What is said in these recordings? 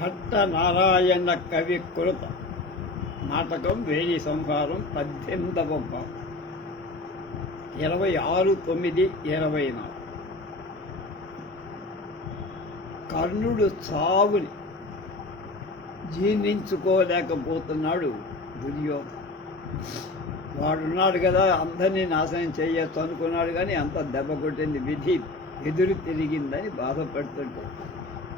భట్ట నారాయణ కవి కృత నాటకం వేయి సంహారం 18వ భాగం 26/9/24. కర్ణుడు చావుని జీర్ణించుకోలేకపోతున్నాడు దుర్యోధన. వాడున్నాడు కదా, అందరినీ నాశనం చేయొచ్చు అనుకున్నాడు, కానీ అంత దెబ్బ కొట్టింది, విధి ఎదురు తిరిగిందని బాధపడుతుంటే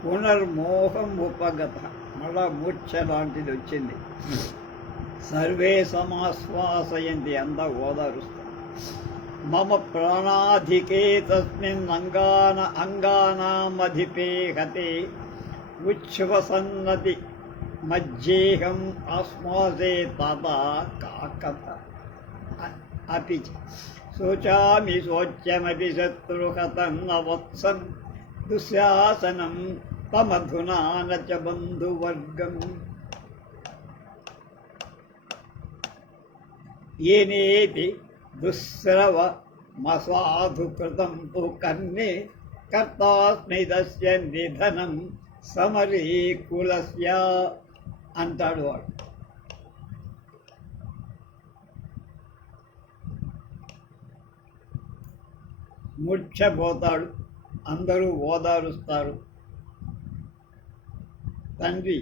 పునర్మోహం ఉపగత, మళ్ళా మూర్ఛ లాంటిది వచ్చింది. సర్వే సమాశ్వాసయంతి, అంతా ఓదారుస్తారు. మమ ప్రాణాధికే తస్మిన్ అంగానామధిపే హతే ఉచ్ఛ్వసన్నతి మజ్జేహం ఆశ్వాసే తదా కాకత అపి శోచామి శోచ్యమపి శత్రుహతం నవత్సం దుశ్శాసనం తమధునా న చ బంధువర్గం. ఏనేతి దుస్రవ మసాధు కృతం తు కర్ణే కర్తాస్మి తస్య నిధనం సమరే కులస్య అంటాడు వాడు. మూర్ఛపోతాడు, అందరూ ఓదారుస్తారు. తండ్రి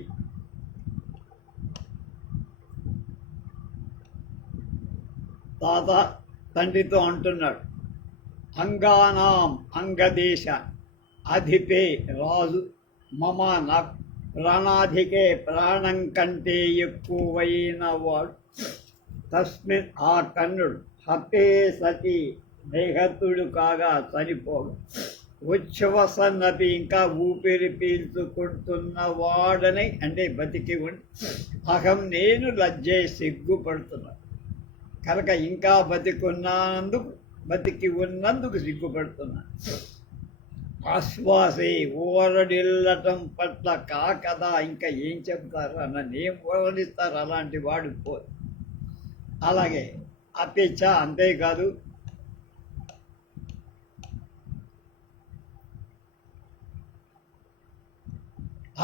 తండ్రితో అంటున్నాడు, అంగానాం అంగదేశ అధిపే రాజు, మమ నా ప్రాణాధికే ప్రాణం కంటే ఎక్కువైన వాడు. తస్మిన్ ఆ కర్ణుడు హతే సతి దేహతుడు కాగా చనిపోడు, ఉచ్ఛ్వసన్నపి ఇంకా ఊపిరి పీల్చుకుంటున్న వాడని అంటే బతికి ఉండి, అహం నేను లజ్జే సిగ్గుపడుతున్నాను కనుక ఇంకా బతికి ఉన్నందుకు సిగ్గుపడుతున్నా. ఆశ్వాసే ఓరడిల్లటం పట్ల కాకదా, ఇంకా ఏం చెప్తారు, నన్ను ఏం ఓరడిస్తారు, అలాంటి వాడు పో. అలాగే అపిచ్చ, అంతేకాదు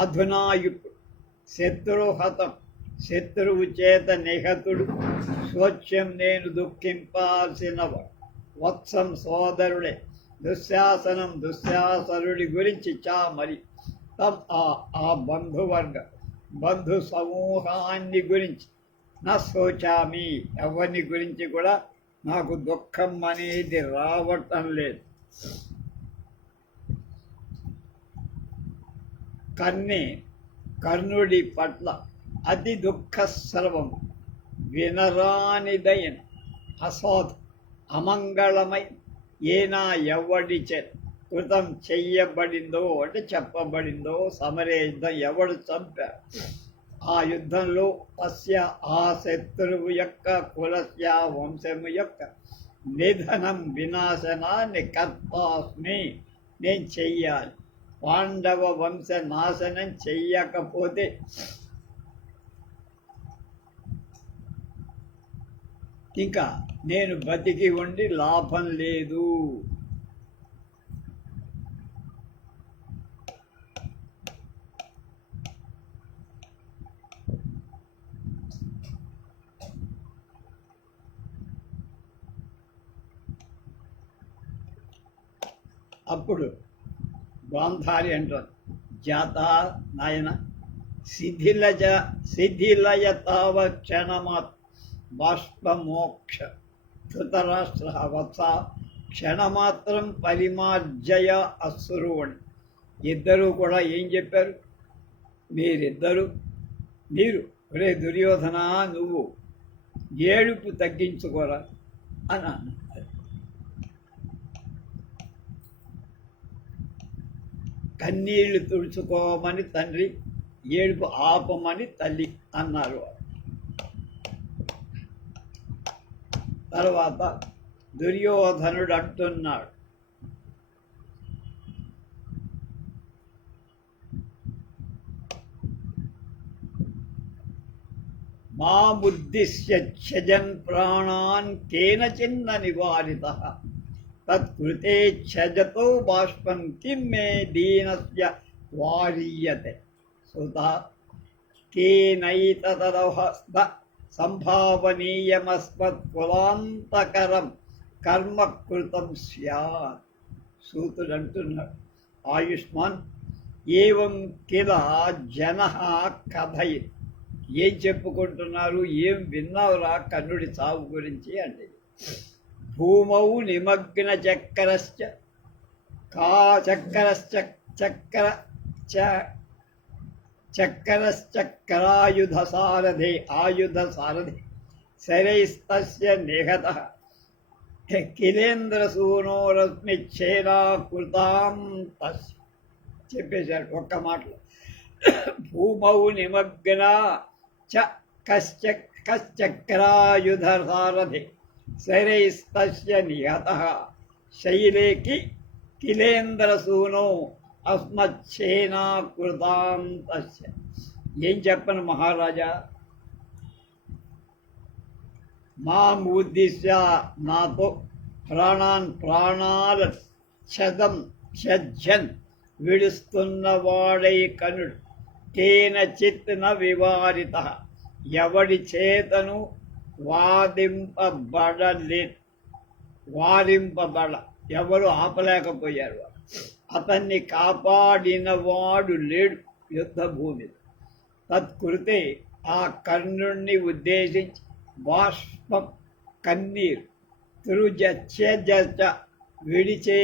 అధునాయుడు శత్రుహతం, శత్రువు చేత నిహతుడు, స్వచ్ఛం నేను దుఃఖింపాల్సిన వత్సం సోదరుడే, దుశ్శాసనం దుశ్శాసనుడి గురించి మరి ఆ బంధు సమూహాన్ని గురించి నా శోచామి, ఎవరిని గురించి కూడా నాకు దుఃఖం అనేది రావటం లేదు. కర్ణుడి పట్ల అతి దుఃఖ సర్వం వినరానిదైన అసాధు అమంగళమై ఏనా ఎవడి కృతం చెయ్యబడిందో అంటే చెప్పబడిందో, సమరే యుద్ధం ఎవడు చంపాడు, ఆ యుద్ధంలో తస్య ఆ శత్రువు యొక్క కులస్య వంశము యొక్క నిధనం వినాశనాన్ని కర్తాస్మి నేను చెయ్యాలి. పాండవ వంశ నాశనం చెయ్యకపోతే ఇంకా నేను బతికి ఉండి లాభం లేదు. అప్పుడు గాంధారి అంటారు, జాత నాయన శిథిలయ తావ క్షణమాత్ బాష్పమోక్ష ధృతరాష్ట్ర వత్స క్షణమాత్రం పరిమార్జయ అశ్రువుని. ఇద్దరూ కూడా ఏం చెప్పారు, మీరు ఒరే దుర్యోధన, నువ్వు ఏడుపు తగ్గించుకోరా అని అన్నారు. కన్నీళ్లు తుడుచుకోమని తండ్రి, ఏడుపు ఆపమని తల్లి అన్నారు. తర్వాత దుర్యోధనుడు అంటున్నాడు, మాముద్దిశ్య త్యజన్ ప్రాణాన్ కేనచిన్న నివారితః తత్కృతే త్యజతో బాష్పం కిం మే దీనస్య వారీయతే. సుత కేనైతదవ సంభావనీయమస్మత్కులాంతకరం కర్మ కృతం స్యాత్. సూతుడు అంటున్నాడు, ఆయుష్మాన్ ఏవం కిల జన కథయి. ఏం చెప్పుకుంటున్నారు, ఏం విన్నావురా కర్ణుడి చావు గురించి అంటే, భూమౌ నిమగ్న చక్రశ్చ చక్రశ్చక్రాయుధ సారథే ఆయుధ సారథి శరైస్తస్య నిహతః కిలేంద్రసూనోరస్మిచ్ఛేదా కృతాం తస్య. చెప్పేశాడు ఒక్క మాటలో. భూమౌ నిమగ్న చ కశ్చక్రాయుధ సారథి శరైస్తస్య నిహతః శైలేకి కిలేంద్రసూనో అస్మచ్ఛేనా కృతాం తస్య. ఏం చెప్పను మహారాజా, మాం ఉద్దిశ్య నాతో ప్రాణాల ఛ్యజ్జన్ విడుస్తున్నవాడై కనుడు కేనచిత్ న వివారిత ఎవడి చేతను వారింపబడ ఎవరు ఆపలేకపోయారు. అతన్ని కాపాడినవాడు లేడు యుద్ధ భూమిలో. తత్కృతే ఆ కర్ణుణ్ణి ఉద్దేశించి బాష్పం కన్నీరు తృజ విడిచే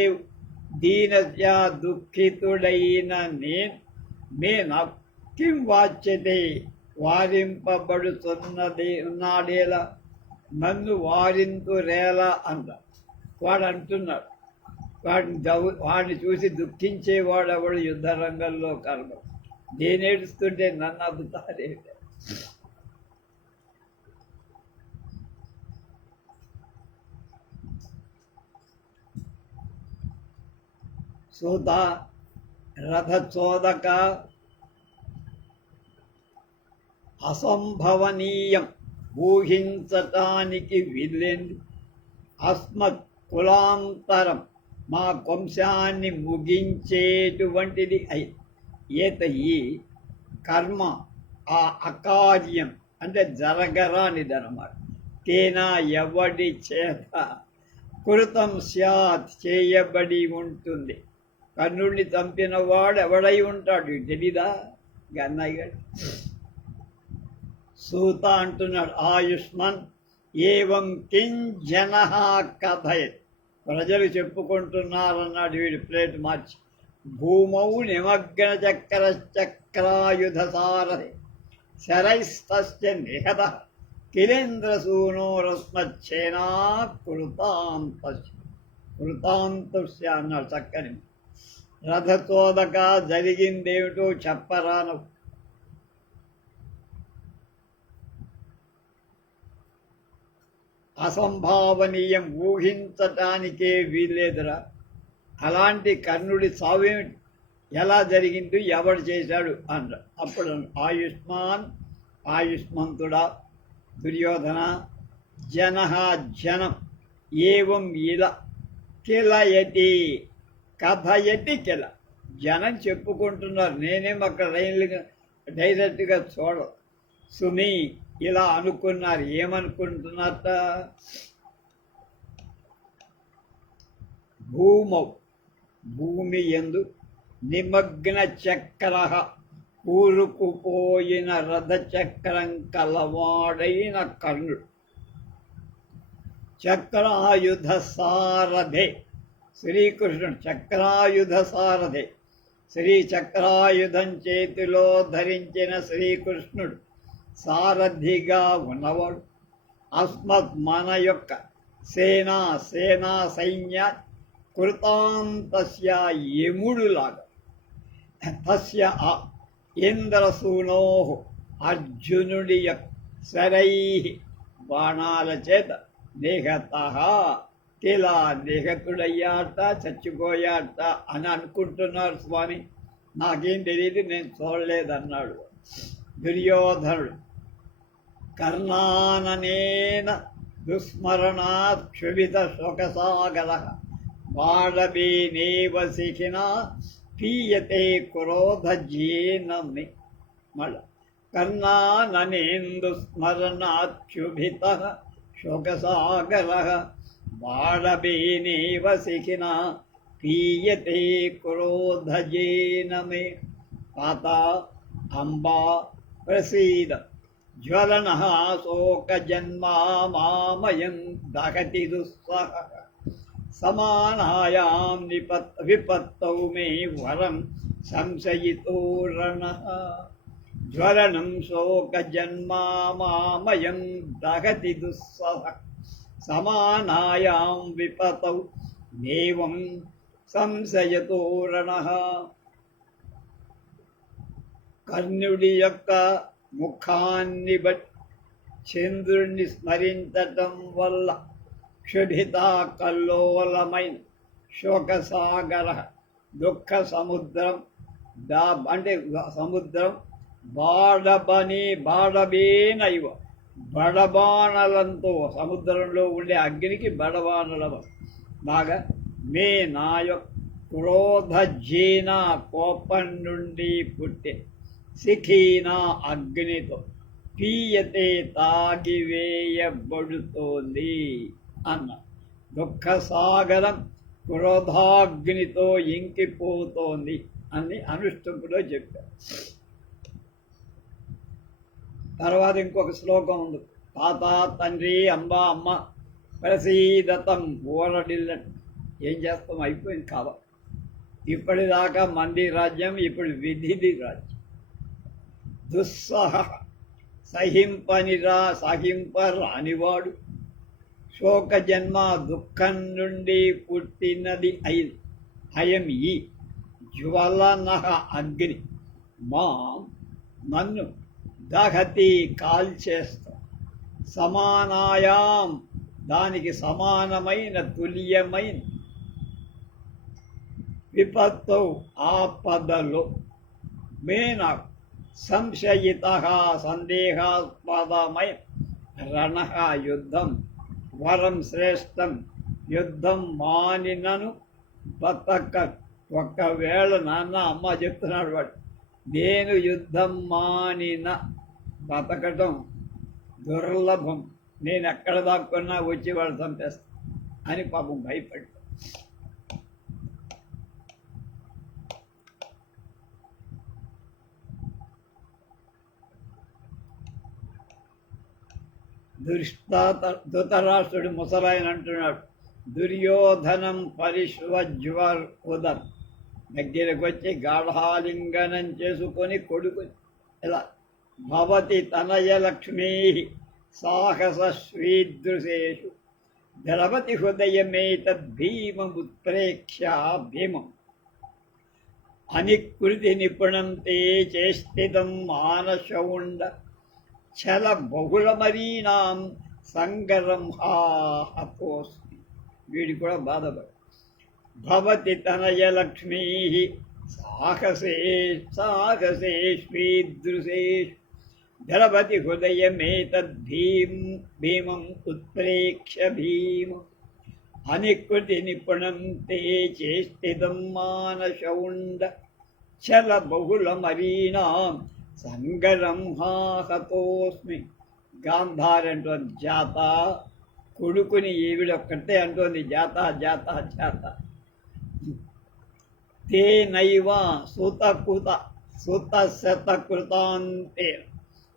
దీనస్య దుఃఖితుడైన నేను కిం వాచ్యతే వారింపబడుతున్నది ఉన్నాడేలా నన్ను వారింతురేలా అంద. వాడు అంటున్నాడు, వాడిని చూసి దుఃఖించేవాడెవడు యుద్ధ రంగంలో కర్మ, నేనేడుస్తుంటే నన్ను అద్దుతారేంటి. సూత రథచోదక అసంభవనీయం ఊహించటానికి వీల్లేంది. అస్మత్ కులాంతరం మా వంశాన్ని ముగించేటువంటిది ఈత ఈ కర్మ ఆ అకార్యం అంటే జరగరానిదన్నమాట. తేనా ఎవడి చేత కృతం స్యాత్ చేయబడి ఉంటుంది. కర్ణుడిని చంపిన వాడు ఎవడై ఉంటాడు తెలీదా గన్నయ్య గారు. సూత అంటున్నాడు, ఆయుష్మాన్ ఏవం కింజన కథయత్. ప్రజలు చెప్పుకుంటున్నారన్నాడు వీడి ప్లేట్ మార్చి. భూమౌ నిమగ్న చక్రాయుధ సారథి శరైస్తస్య నిహత కిలేంద్రసూనోరస్మచ్ఛేనా కృతాంతస్య అన్నాడు. చక్కని రథచోదక జరిగిందేమిటో చెప్పరాను. అసంభావనీయం ఊహించటానికే వీల్లేదురా. అలాంటి కర్ణుడి సావేమిటి, ఎలా జరిగింది, ఎవడు చేశాడు అన్న. అప్పుడు ఆయుష్మంతుడా దుర్యోధన జనం ఏవం ఇలా కిలయటి కథయటి కిల. జనం చెప్పుకుంటున్నారు, నేనేం అక్కడ డైరెక్ట్గా చూడదు. సుమి ఇలా అనుకున్నారు. ఏమనుకుంటున్నారట, భూమి యందు నిమగ్న చక్ర కూరుకుపోయిన రథచక్రం కలవాడైన కర్ణుడు చక్రాయుధ సారథే శ్రీకృష్ణుడు. చక్రాయుధ సారథే శ్రీచక్రాయుధం చేతిలో ధరించిన శ్రీకృష్ణుడు సారథిగా ఉన్నవాడు. అస్మత్ మన యొక్క సేనా సైన్య కృతాంతస్య యముడులాగా తస్య ఇంద్రసూనో అర్జునుడి యొక్క శరై బాణాల చేత నిహత ఇలా నిహతుడయ్యాట, చచ్చిపోయాట అని అనుకుంటున్నారు స్వామి. నాకేం తెలియదు, నేను చూడలేదన్నాడు దుర్యోధనుడు. కర్ణాననేన దుస్మరణాత్ క్షుభిత శోకసాగర బాడబేనేవ శిఖినా పీయతే క్రోధజేనమి. మళ్ళా కర్ణాననేందు స్మరణాచ్యుభిత శోకసాగర బాడబేనేవ శిఖిన పీయతే క్రోధజేన మే పాత అంబా ప్రసీద జ్వలన శోకజన్మామయం దహతి దుస్సహ సమానాయాం విపత్తౌ మే వరం సంశయితోరణః జ్వలనం శోకజన్మామయం దహతి దుస్సహ సమానాయాం విపతౌ మేవం సంశయతోరణః. కర్ణుడి యొక్క ముఖాన్ని బట్టి చంద్రుణ్ణి స్మరించటం వల్ల క్షుభిత కల్లోలమైన శోకసాగర దుఃఖ సముద్రం అంటే సముద్రం బాడబేనైవ బడబాణలంతో సముద్రంలో ఉండే అగ్నికి బడబాణల బాగా మే నా యొక్క క్రోధజీన కోపం నుండి పుట్టే శిఖీన అగ్నితో పీయతే తాగివేయబడుతోంది అన్న దుఃఖ సాగరం క్రోధాగ్నితో ఇంకిపోతోంది అని అనుష్ఠుపులో చెప్పారు. తర్వాత ఇంకొక శ్లోకం ఉంది. తాత తండ్రి అంబా అమ్మ ప్రసీదతం ఊరడిల్లట్. ఏం చేస్తాం, అయిపోయింది కావా. ఇప్పటిదాకా మంది రాజ్యం, ఇప్పుడు విధిది రాజ్యం. దుస్సహ సహింపరానివాడు శోక జన్మ దుఃఖం నుండి పుట్టినది అయం ఈ జ్వలన అగ్ని మా నన్ను దహతి కాల్చేస్తా సమానాయాం దానికి సమానమైన తుల్యమైన విపత్తు ఆపదలో మే నాకు సంశయిత సందేహాస్పదమై రణ యుద్ధం వరం శ్రేష్టం యుద్ధం మానినను బతక. ఒక్కవేళ నాన్న అమ్మ చెప్తున్నాడు వాడు, నేను యుద్ధం మానిన బతకటం దుర్లభం, నేను ఎక్కడ దాక్కున్నా వచ్చి వాడు చంపేస్తా అని పాపం భయపడి. ధృతరాష్ట్రుడు ముసలాయన అంటున్నాడు, దుర్యోధనం పరిష్వజ్వరుదం దగ్గరకు వచ్చి గాఢాలింగనం చేసుకొని కొడుకుని ఇలా భవతి తనయలక్ష్మీ సాహసశ్రీదృశేషు ద్రవతి హృదయమేతద్భీమముత్ప్రేక్ష భీమం అనికృతి నిపుణం తే చేష్టితం మానశౌండ చల బహుళమరీణాం సంగరం హతోస్మి. వీడి కూడా బాధపడు. భవతి తనయలక్ష్మీ సాహసేష్వీదృశేషు ద్రవతి హృదయమేతద్భీమం ఉత్ప్రేక్ష భీమం అనికృతి నిపుణం తే చేష్టితం మానశౌండ చల బహుళమరీణాం సంగరం హతోస్మి. గాంధారి అంటోంది జాత, కొడుకుని ఈవిడ ఒక్కటే అంటోంది జాత జాత జాత. తే నైవ సుత శతకృతాంతే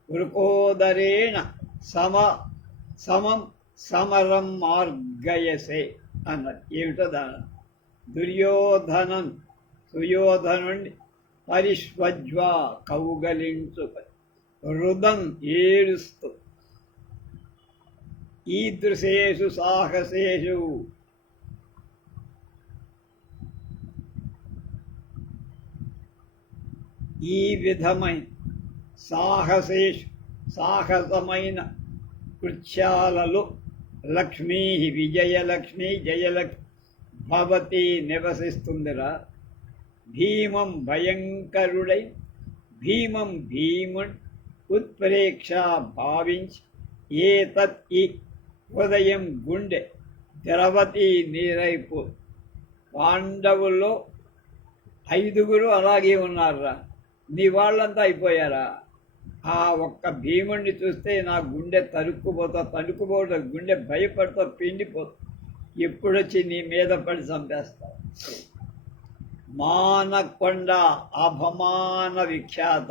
వృకోదరేణ సమం సమరం మార్గయసే అన్నది. ఏమిటో దాని సుయోధనుండి పరిష్వజ్వ కౌగలించు రుదం ఏడుస్తూ ఈదృశేషు సాహసేషు ఈ విధమైన సాహసమైన కృత్యాలలో లక్ష్మీ విజయలక్ష్మి జయలక్ష్మి భవతి నివసిస్తుందిరా. భీమం భయంకరుడై భీముడు ఉత్ప్రేక్ష భావించి ఏతత్ ఈ హృదయం గుండె ద్రవతి నీరైపో. పాండవుల్లో 5 అలాగే ఉన్నారా, నీ వాళ్ళంతా అయిపోయారా? ఆ ఒక్క భీముడిని చూస్తే నా గుండె తణుకుపోతా గుండె భయపడతా పిండిపోతా. ఎప్పుడొచ్చి నీ మీద పడి చంపేస్తావు. మానకొండ అపమాన విఖ్యాత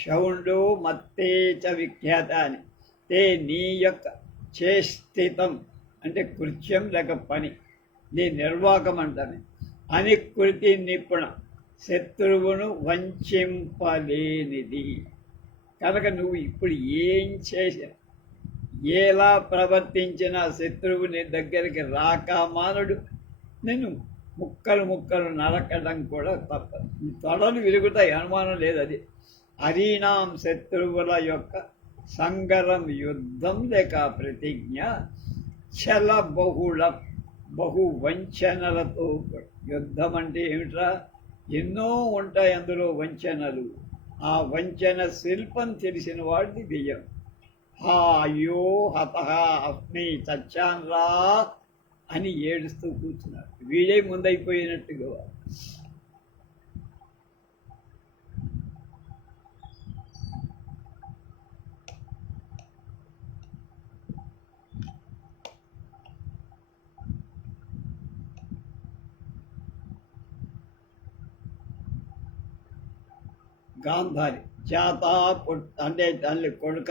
శౌండు మత్తేచ విఖ్యాత అని. నీ యొక్క చేష్టితం అంటే కృత్యం లేక పని, నీ నిర్వాహకం అంటానే అని కృతి నిపుణ, శత్రువును వంచింపలేనిది. కనుక నువ్వు ఇప్పుడు ఏం చేసా, ఎలా ప్రవర్తించిన శత్రువుని దగ్గరికి రాక మానడు నిన్ను ముక్కలు ముక్కలు నరకడం కూడా తప్పదు. తొడలు విరుగుతాయి, అనుమానం లేదు. అది హరీనాం శత్రువుల యొక్క సంగరం, యుద్ధం లేక ప్రతిజ్ఞ, చల బహు వంచనలతో. యుద్ధం అంటే ఏమిట్రా? ఎన్నో ఉంటాయి అందులో వంచనలు. ఆ వంచన శిల్పం తెలిసిన వాడిని బియ్యం. అయ్యో హత అస్మి చచ్చాన్రా అని ఏడుస్తూ కూర్చున్నాడు. వీడే ముందైపోయినట్టుగా. గాంధారి చేత అంటే తల్లి కొడుక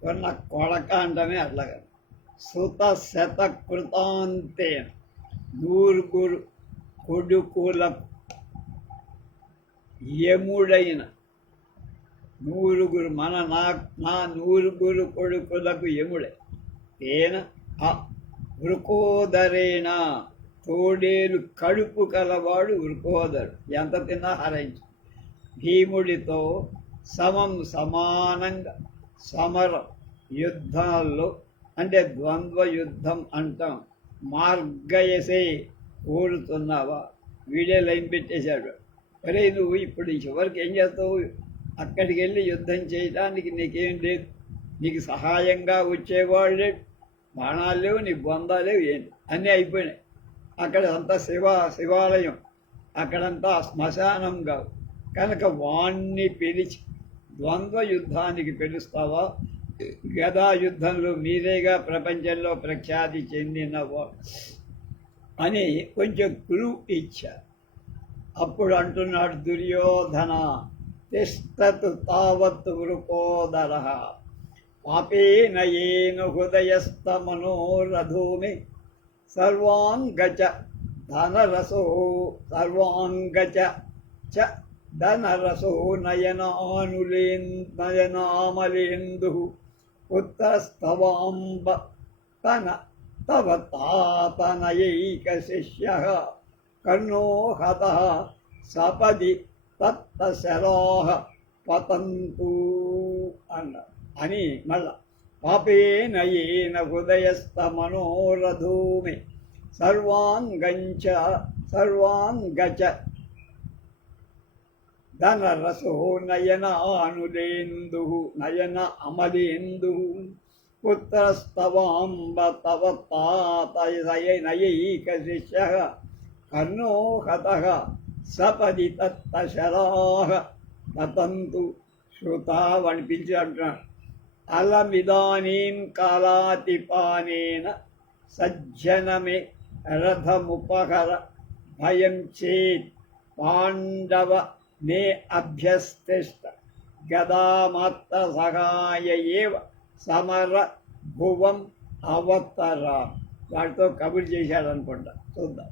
కొన్న కొడక అంటమే అట్లాగా. సుత శత కృతాంతే నూరుగురు కొడుకులకు యముడైన నూరుగురు నా నూరుగురు కొడుకులకు యముడే. తేన వృకోదరేణ తోడేలు కడుపు కలవాడు వృకోదరు. ఎంత తిన్నా హరించు. భీముడితో సమానంగా సమర యుద్ధాల్లో అంటే ద్వంద్వ యుద్ధం అంటాం. మార్గయసే కోరుతున్నావా? వీడే లైన్ పెట్టేశాడు. అరే నువ్వు ఇప్పుడు చివరికి ఏం చేస్తావు? అక్కడికి వెళ్ళి యుద్ధం చేయడానికి నీకేం లేదు, నీకు సహాయంగా వచ్చేవాళ్ళు లేడు, బాణాలు లేవు, నీ బొందాలు లేవు, ఏంటి అన్నీ అయిపోయినాయి. అక్కడ అంతా శివాలయం, అక్కడంతా శ్మశానం కావు. కనుక వాణ్ణి పిలిచి ద్వంద్వ యుద్ధానికి పిలుస్తావా? గదా యుద్ధంలో మీరేగా ప్రపంచంలో ప్రఖ్యాతి చెందినవాడు అని కొంచెం క్లూ ఇచ్చారు. అప్పుడు అంటున్నాడు దుర్యోధన, తిష్టతు తావత్ వృకోదర పాపేన ఏన హృదయస్థమనోరధూమి సర్వాంగచ ధనరసో ధనరసో నయనామలేందు పుత్రస్తవాంబ తవ తాతనయైక శిష్య కర్ణో హతః సపది తత్తశరాః పతంతు అని మళ్ళా పాపేన ఏన హృదయస్థమనోరధూమి సర్వాంగచ ధనరసో నయన అమలేందు పుత్రస్తవాంబ తవ తాతనయైక శిష్య కర్ణో హతః సపది తత్తశరాః పతంతు. శ్రుతా వాడిని పిలిచి అంటున్నాడు, అలమిదానీం కాలాతిపానేన సజ్జనమే రథముపహర భయం చేత్ పాండవ నే అభ్యస్తిష్ట గదామాత్ర సహాయ ఏవ సమర భువం అవతర. వాడితో కబురు చేశాడు అనుకుంటా, చూద్దాం.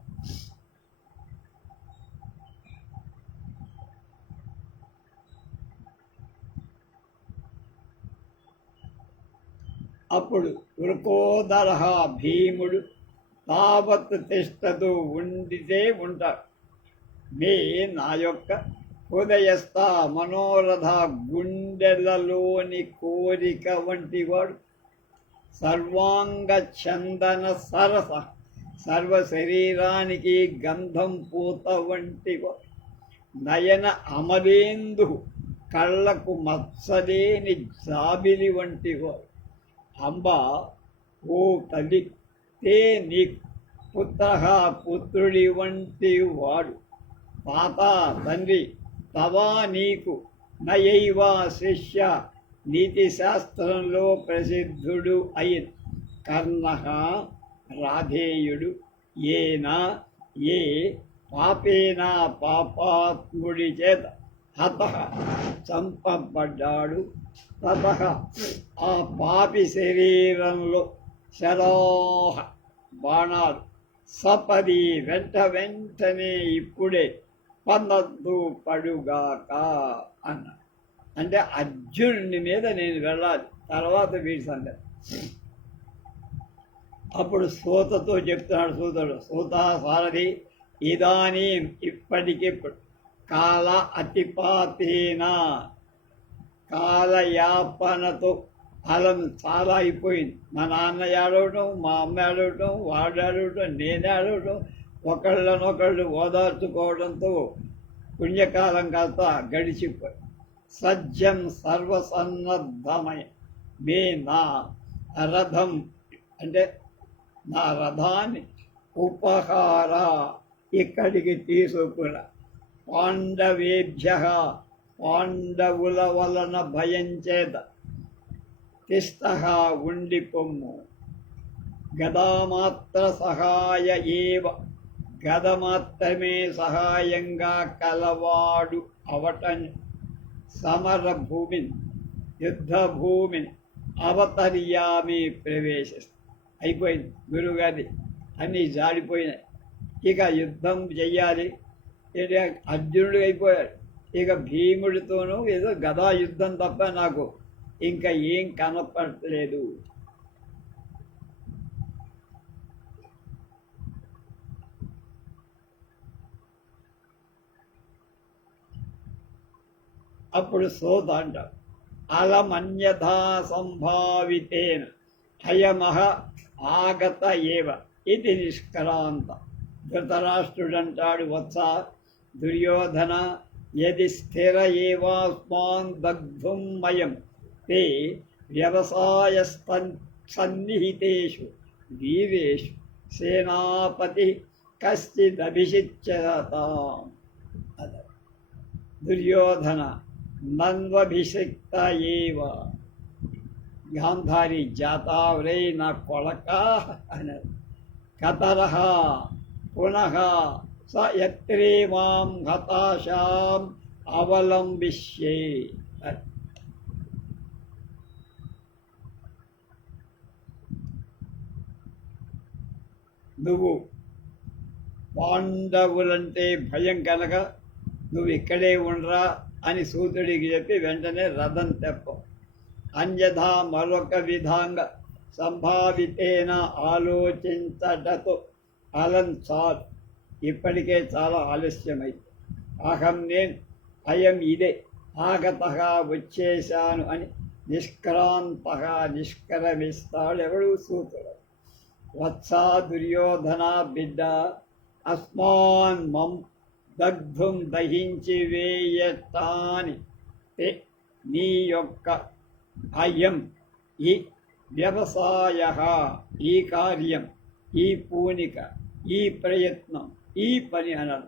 అప్పుడు వృకోదర భీముడు తావత్ తిష్టతో ఉండితే ఉంటాడు. మే నా యొక్క హృదయస్థ మనోరథ గుండెలలోని కోరిక వంటివాడు, సర్వాంగ చందన సరస సర్వ శరీరానికి గంధం పూత వంటివాడు, నయన అమలేందు కళ్ళకు మత్సలేని జాబిలి వంటివాడు. అంబా ఓ తల్లి, తే నీ పుత్ర పుత్రుడి వంటి వాడు, తాత తండ్రి, తవా నీకు నయైవ శిష్య నీతి శాస్త్రంలో ప్రసిద్ధుడు అయిన కర్ణ రాధేయుడు ఏనా ఏ పాపేనా పాపాత్ముడి చేత హత చంపబడ్డాడు. తత ఆ పాపి శరీరంలో శరాహ బాణాలు సపది వెంటనే ఇప్పుడే పన్నద్దు పడుగాక అన్న. అంటే అర్జునుడి మీద నేను వెళ్ళాలి, తర్వాత వీడి సంగతి. అప్పుడు సూతతో చెప్తున్నాడు సూతుడు, సూత సారథి ఇదానీ ఇప్పటికిప్పుడు కాల అతిపాతేన కాలయాపనతో కాలం చాలా అయిపోయింది. మా నాన్న ఏడవటం, మా అమ్మ ఏడవటం, వాడు ఏడవటం, నేను ఏడవటం, ఒకళ్ళనొకళ్ళు ఓదార్చుకోవడంతో పుణ్యకాలం కాస్త గడిచిపోయి సజ్జం సర్వసన్నద్ధమయ మే నా రథం అంటే నా రథాన్ని ఉపహార ఇక్కడికి తీసుకురా. పాండవేభ్య పాండవుల వలన భయం చేత తిష్ట ఉండి పొమ్ము. గదామాత్ర సహాయ ఏవ గద మాత్రమే సహాయంగా కలవాడు అవటం సమర భూమిని యుద్ధ భూమిని అవతర్యామి ప్రవేశిస్తాం. అయిపోయింది గురువుగారి అన్నీ జాడిపోయినాయి. ఇక యుద్ధం చెయ్యాలి. అర్జునుడు అయిపోయాడు. ఇక భీముడితోనూ ఏదో గదా యుద్ధం తప్ప నాకు ఇంకా ఏం కనపడలేదు. అప్పుడు సోత అంటాడు, అలమన్యథా సంభావితేన అయమహ ఆగత ఏవ ఇది నిష్క్రాంత. ధృతరాష్ట్రుడంటాడు, వత్స దుర్యోధన యది స్థిర ఏవాస్మాన్ దగ్ధుం మయం తే వ్యవసాయ సన్నిహితేషు వీరేషు సేనాపతి కశ్చిదభిషిచ్యతాం. దుర్యోధన నన్వభిషిక్త ఏవ గాంధారి జాతావ్రై నా కొడక అన్నారు. కతరః పునః స యత్రే మాం హతాశాం అవలంబిష్యే. నువ్వు పాండవులంటే భయం కనుక నువ్వు ఇక్కడే ఉండరా అని సూతుడికి చెప్పి వెంటనే రథం తెప్ప. అన్యథా మరొక విధంగా సంభావితేన ఆలోచించటతో అలం చాలు, ఇప్పటికే చాలా ఆలస్యమైంది. అహం నేను అయం ఇదే ఆగత వచ్చేశాను అని నిష్క్రాంత నిష్క్రమిస్తాడు ఎవడు సూతుడు. వత్సా దుర్యోధన బిడ్డ అస్మాన్ మం దగ్ధుం దహించి వేయటాని నీ యొక్క అయం ఈ వ్యవసాయ ఈ కార్యం ఈ పూనిక ఈ ప్రయత్నం ఈ పని అనడం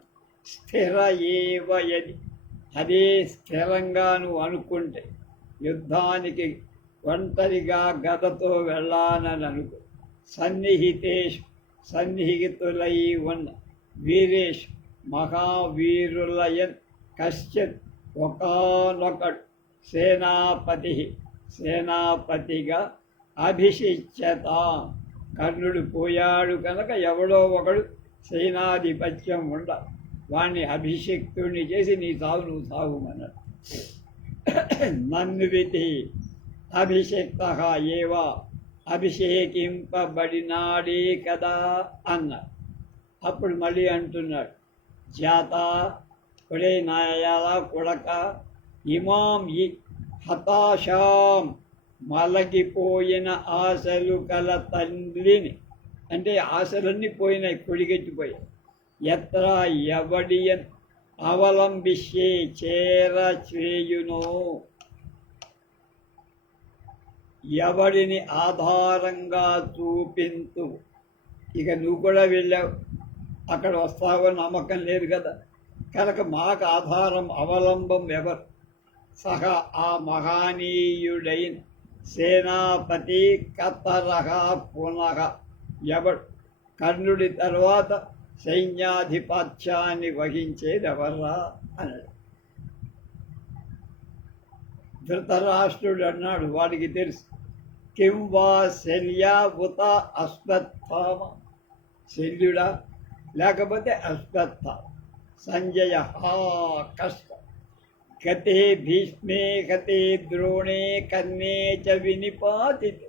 స్థిర ఏవయది అదే స్థిరంగా నువ్వు అనుకుంటే యుద్ధానికి ఒంటరిగా గదతో వెళ్ళానని అనుకో. సన్నిహితేషు సన్నిహితులై ఉన్న వీరేషు మహావీరులయన్ కశ్చిత్ ఒకానొకడు సేనాపతిగా అభిషిచ్యత. కర్ణుడు పోయాడు కనుక ఎవడో ఒకడు సేనాధిపత్యం ఉండ వాణ్ణి అభిషిక్తుడిని చేసి నీ సాగు నువ్వు సాగుమన్నాడు. నన్వితి అభిషిక్త ఏవా అభిషేకింపబడినాడే కదా అన్నాడు. అప్పుడు మళ్ళీ అంటున్నాడు, జాత కొడే నాయాల కొడక ఇమాం ఈ హతాశాం మలగిపోయిన ఆశలు కల తండ్రిని, అంటే ఆశలన్నీ పోయినాయి, కొడిగెట్టిపోయాయి. ఎత్ర ఎవడియన్ అవలంబిష్యే చేయునో, ఎవడిని ఆధారంగా చూపించు. ఇక నువ్వు కూడా వెళ్ళావు, అక్కడ వస్తావో నమ్మకం లేదు కదా, కనుక మాకు ఆధారం అవలంబం ఎవరు? సహ ఆ మహనీయుడైన సేనాపతి కతరహ పునః ఎవడు కర్ణుడి తర్వాత సైన్యాధిపత్యాన్ని వహించేదెవర్రా అన్నాడు. ధృతరాష్ట్రుడు అన్నాడు, వాడికి తెలుసు. కిం వా శల్యా ఉత అశ్వత్థామ, శల్యుడా లేకపోతే అశ్వత్థామ. సంజయ హా కష్టం. గతే భీష్మే గతే ద్రోణే కర్ణే చ వినిపాతితే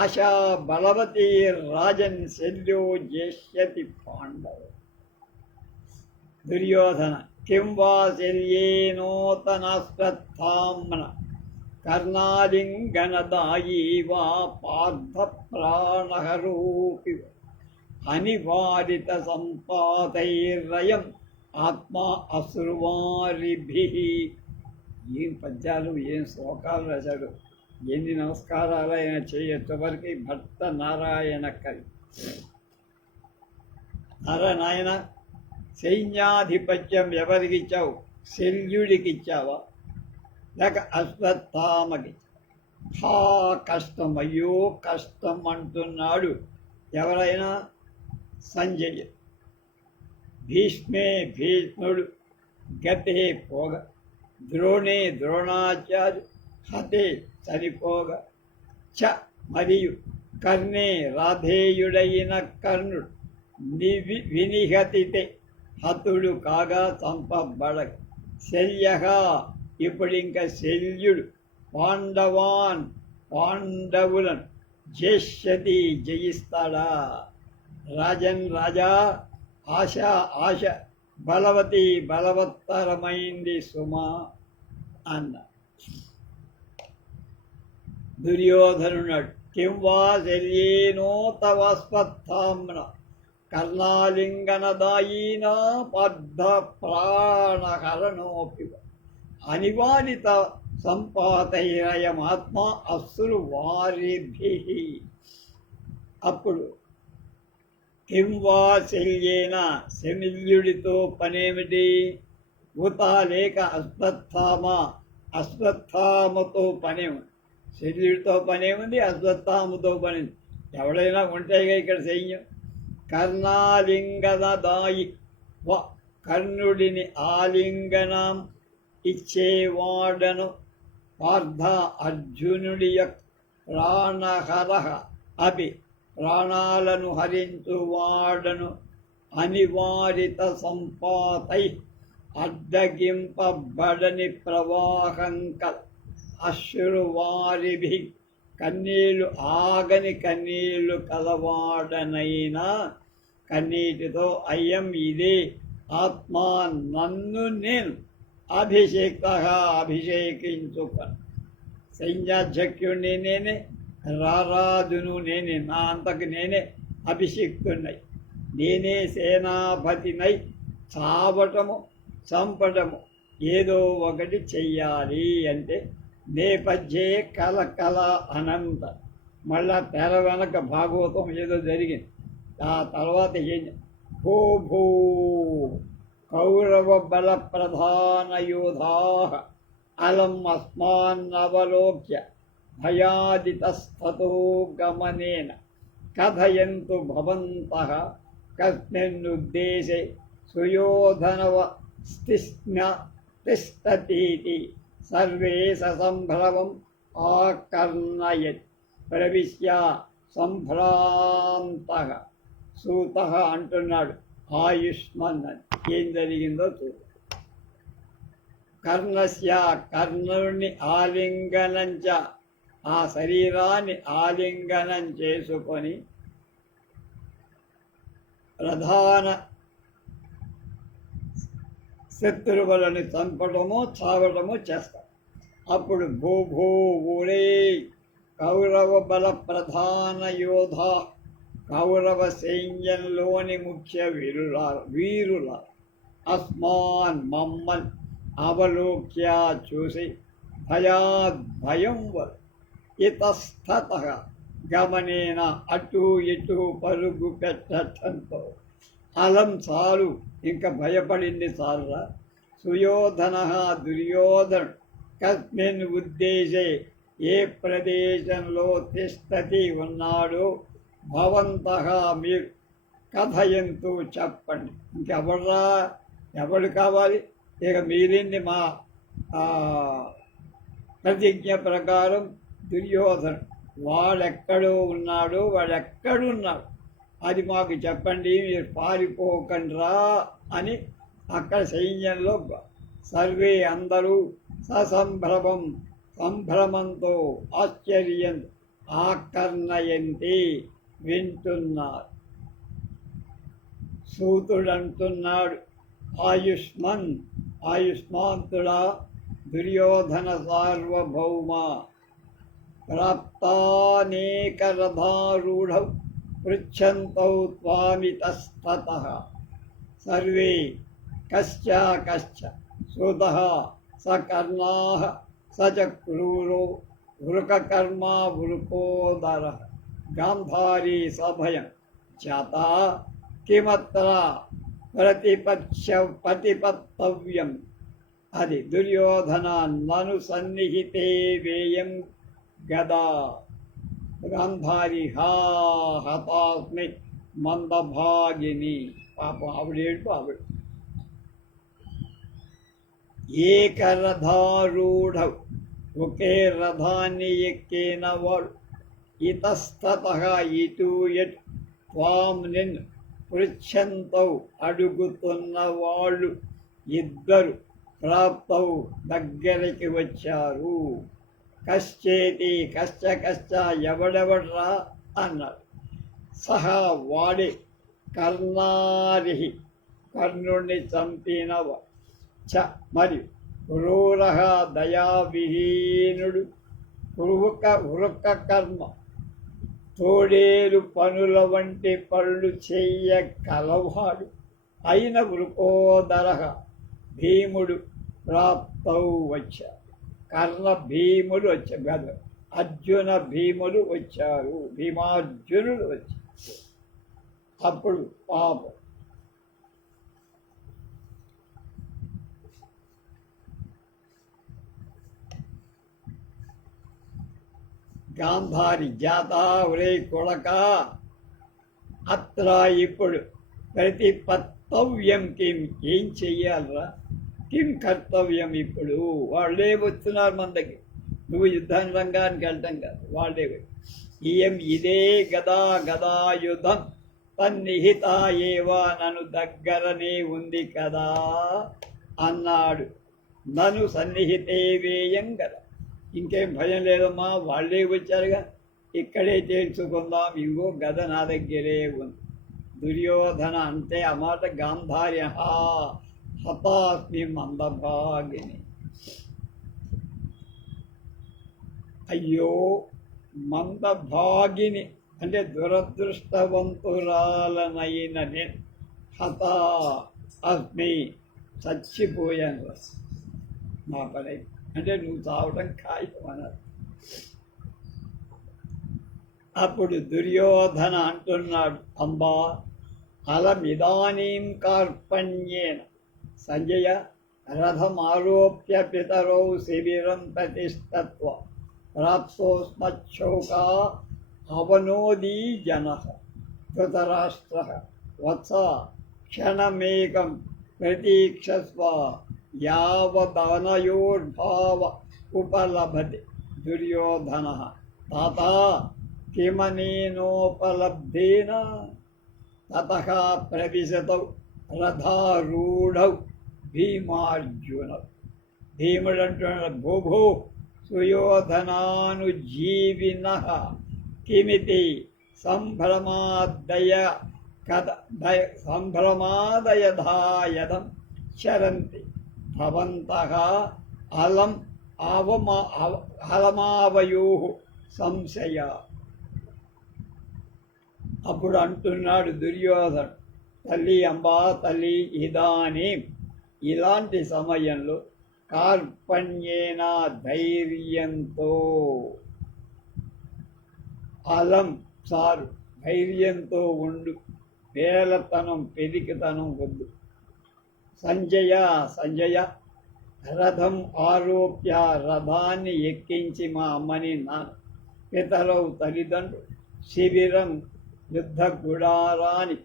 ఆశా బలవతి రాజన్ శల్యో జేష్యతి పాండవ. దుర్యోధన కిం వా శల్యేనోతనాశ్వత్థామ్న కర్ణాలింగనదాయీ వా పార్థ ప్రాణహరూపి అనివారిత సంపాతైర్రయం ఆత్మా అశ్రువారిభి. ఏం పద్యాలు, ఏం శ్లోకాలు రాశాడు, ఎన్ని నమస్కారాలు ఆయన చేయొచ్చవరకు భర్త నారాయణ కవి. అరే నాయన, సైన్యాధిపత్యం ఎవరికి ఇచ్చావు? శల్యుడికి ఇచ్చావా లేక అశ్వత్థామకి? హా కష్టం, అయ్యో కష్టం అంటున్నాడు ఎవరైనా. సంజయ భీష్మే భీష్ముడు, గతే పోగ, ద్రోణే ద్రోణాచార్య, హతే చనిపోగా, చ మరియు కర్ణే రాధేయుడైన కర్ణుడు, వినిహతితే హతుడు కాగా చంపబడగ, శల్య ఇప్పుడు ఇంకా శల్యుడు పాండవాన్ పాండవులను జేష్యతి జయిస్తాడా? రాజన్ రాజా, ఆశ ఆశ బలవతి బలవత్తరమైంది సుమా అన్న. దుర్యోధనుడు కిం వా శల్యేనో తవస్వత్థామ్న కర్ణాలింగనదాయీనా పద్ధ ప్రాణహరణోపి అనివారిత సంపాతైరయమాత్మా అశ్రు వారిభి. అప్పుడు కిం వా శల్యేన, శల్యుడితో పనేమిటి? ఉత లేక అశ్వత్థామ, అశ్వత్థామతో పనేముంది? శల్యుడితో పనేముంది, అశ్వత్థామతో పనేది. ఎవడైనా ఉంటాయిగా ఇక్కడ సైన్యం. కర్ణాలింగనదాయి వ, కర్ణుడిని ఆలింగనం ఇచ్చేవాడను. పార్థ అర్జునుడి యొక్క ప్రాణహర అపి, ప్రాణాలను హరించువాడను. అనివారిత సంపాతై, అడ్డగింపబడని ప్రవాహంకల్ అశ్రువారిభి, కన్నీళ్లు ఆగని కన్నీళ్లు కలవాడనైనా కన్నీటితో అయ్యం ఇదే ఆత్మా, నన్ను నేను అభిషేక్త అభిషేకించుకొని, సైన్యాధ్యక్షుడిని నేనే, రారాజును నేనే, నా అంతకు నేనే అభిషిక్తున్నై, నేనే సేనాపతినై చావటము చంపటము ఏదో ఒకటి చెయ్యాలి అంటే నేపథ్యే కల అనంత. మళ్ళా తెర వెనక భాగవతం ఏదో జరిగింది. ఆ తర్వాత ఏం భూ భూ కౌరవ బల ప్రధాన యోధా అలం అస్మాన్నవలోక్య భయాదితస్తతో గమనేన కథయంతు భవంతః కస్మిన్నుద్దేశే సుయోధనవ తిష్టతీతి సర్వే ససంభ్రమం ఆకర్ణయత్ ప్రవిశ్య సంభ్రాంతః. సూత అంటున్నాడు ఆయుష్మన్ అని. ఏం జరిగిందో చూడు. కర్ణస్య, కర్ణుని ఆలింగనంచ, ఆ శరీరాన్ని ఆలింగనం చేసుకొని ప్రధాన శత్రువులను చంపడము చావడము చేస్తారు. అప్పుడు భూ ఊరే కౌరవ బల ప్రధాన యోధ, కౌరవ సైన్యంలోని ముఖ్య వీరుల అస్మాన్ మమ్మల్ అవలోక్య చూసి భయం ఇతస్తత గమనేన అటు ఇటు పరుగు పెట్టడంతో అలం చాలు, ఇంకా భయపడింది చాలురా. సుయోధన దుర్యోధను కస్మిన్ ఉద్దేశే ఏ ప్రదేశంలో తిష్టతి ఉన్నాడో భవంతః మీరు కథయంతు చెప్పండి. ఇంకెవర్రా, ఎవరు కావాలి? ఇక మీరింది మా ప్రతిజ్ఞ ప్రకారం దుర్యోధను వాడెక్కడో ఉన్నాడు, వాడెక్కడున్నాడు అది మాకు చెప్పండి, మీరు పారిపోకండ్రా అని అక్కడ సైన్యంలో సర్వే అందరూ ససంభ్రమం సంభ్రమంతో ఆశ్చర్యం ఆకర్ణయంతి వింటున్నారు. సూతుడంటున్నాడు, ఆయుష్మాంతుడా దుర్యోధన సార్వభౌమ ప్రాప్తానేకరథారూఢౌ పృచ్ఛంతౌ త్వామితస్తతః సర్వే కశ్చ సూతః స కర్ణాః స చ క్రూరో వృకకర్మా వృకోదరః గాంధారీ సభయం జాతా కిమత్ర ప్రతిపత్తవ్యం. అది దుర్యోధన నను సన్నిహితే వేయం గదా గాంధారి హతాస్మి మందభాగిని. పాపం ఆవిడేడు ఆవిడ. ఏకరథారూఢ ఒకే రథాన్ని ఎక్కిన వాడు ఇతస్తతః ఇటు ఎటు త్వాం నిన్ను పృచ్ఛంతౌ అడుగుతున్న వాళ్ళు ఇద్దరు ప్రాప్తౌ దగ్గరికి వచ్చారు. కశ్చేతి కశ్చ ఎవడెవడ్రా అన్నాడు. సహా వాడే కర్ణారి కర్ణుణ్ణి చంపినవ చ మరియు క్రూరః దయావిహీనుడు వృక కర్మ తోడేలు పనుల వంటి పనులు చెయ్య కలవాడు అయిన వృకోదరః భీముడు ప్రాప్తౌ వచ్చారు. కర్ణ భీములు వచ్చారు కదా, అర్జున భీములు వచ్చారు, భీమార్జునులు వచ్చారు. అప్పుడు పాపం గాంధారి జాతా ఒరే కొడక అత్ర ఇప్పుడు ప్రతిపత్తవ్యం కిం ఏం చెయ్యాలరా, కిం కర్తవ్యం. ఇప్పుడు వాళ్ళే వస్తున్నారు మన దగ్గర, నువ్వు యుద్ధం రంగానికి వెళ్ళటం కాదు, వాళ్ళే ఇయం ఇదే గదాయుధం తన్నిహిత ఏవా నన్ను దగ్గరనే ఉంది కదా అన్నాడు. నన్ను సన్నిహితే వేయం కదా, ఇంకేం భయం లేదమ్మా, వాళ్ళే వచ్చారుగా, ఇక్కడే తేల్చుకుందాం, ఇంకో గద నా దగ్గరే ఉంది. దుర్యోధన అంటే ఆ మాట గాంధార్య హతాస్మి మందభాగిని. అయ్యో మందభాగిని అంటే దురదృష్టవంతురాలనైన నేను హతా అస్మి చచ్చిపోయాను, నా పని అంటే నువ్వు చావడం ఖాయం అన్నారు. అప్పుడు దుర్యోధన అంటున్నాడు, అంబా అలమిదానీం కార్పణ్యేన సంజయ రథమారోప్య పితరౌ శిబిరం ప్రతిష్టత్వ ప్రాప్తోస్మచ్చౌకా అవనోదీ జనః ధృతరాష్ట్రః వత్స క్షణమేకం ప్రతీక్షస్వ యావదనయోర్భావ ఉపలభతే. దుర్యోధనః తాత కిమనేనోపలబ్ధేన తతః ప్రవిశతౌ రథారూఢౌ భీమార్జునౌ. భీముడంటున్నాడు, భూభూ సుయోధనానుజీవినః కిమితి సంభ్రమాదయధాయదం చరంతి భవంతః అలమావయోః సంశయ. అప్పుడు అంటున్నాడు దుర్యోధను, తల్లి అంబా తల్లి ఇదానీ ఇలాంటి సమయంలో కార్పణ్యేన ధైర్యంతో, అలం చాలు ధైర్యంతో ఉండు, వేలతనం పెరికితనం వద్దు. సంజయ రథం ఆరోప్య రథాన్ని ఎక్కించి మా అమ్మని నాన్న పితరవు తల్లిదండ్రులు శిబిరం యుద్ధ గుడారాన్ని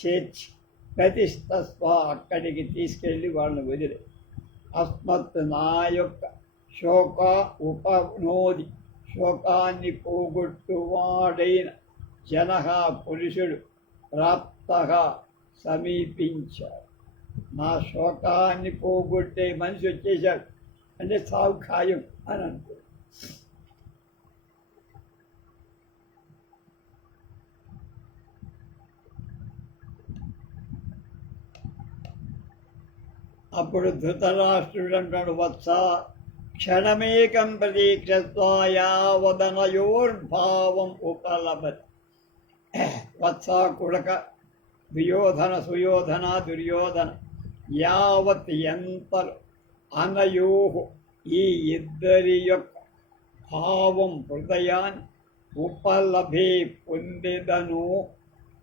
చేర్చి ప్రతిష్టస్వ అక్కడికి తీసుకెళ్ళి వాళ్ళని వదిలే అస్మత్ నా యొక్క శోక ఉపనోది శోకాన్ని పోగొట్టువాడైన జనహ పురుషుడు ప్రాప్తగా సమీపించాడు. నా శోకాన్ని పోగొట్టే మనిషి వచ్చేశాడు అంటే సాగు ఖాయం అని అనుకో. అప్పుడు ధృతరాష్ట్రుడు అంటాడు, వత్స క్షణమేకం ప్రతీక్షత్వా యావదనయోర్భావం ఉపలభత్. వత్స కుడక దుయోధన సుయోధన దుర్యోధన యావత్ ఎంతలు అనయోహు ఈ ఇద్దరి యొక్క భావం హృదయాన్ని ఉపలభే పొందెదను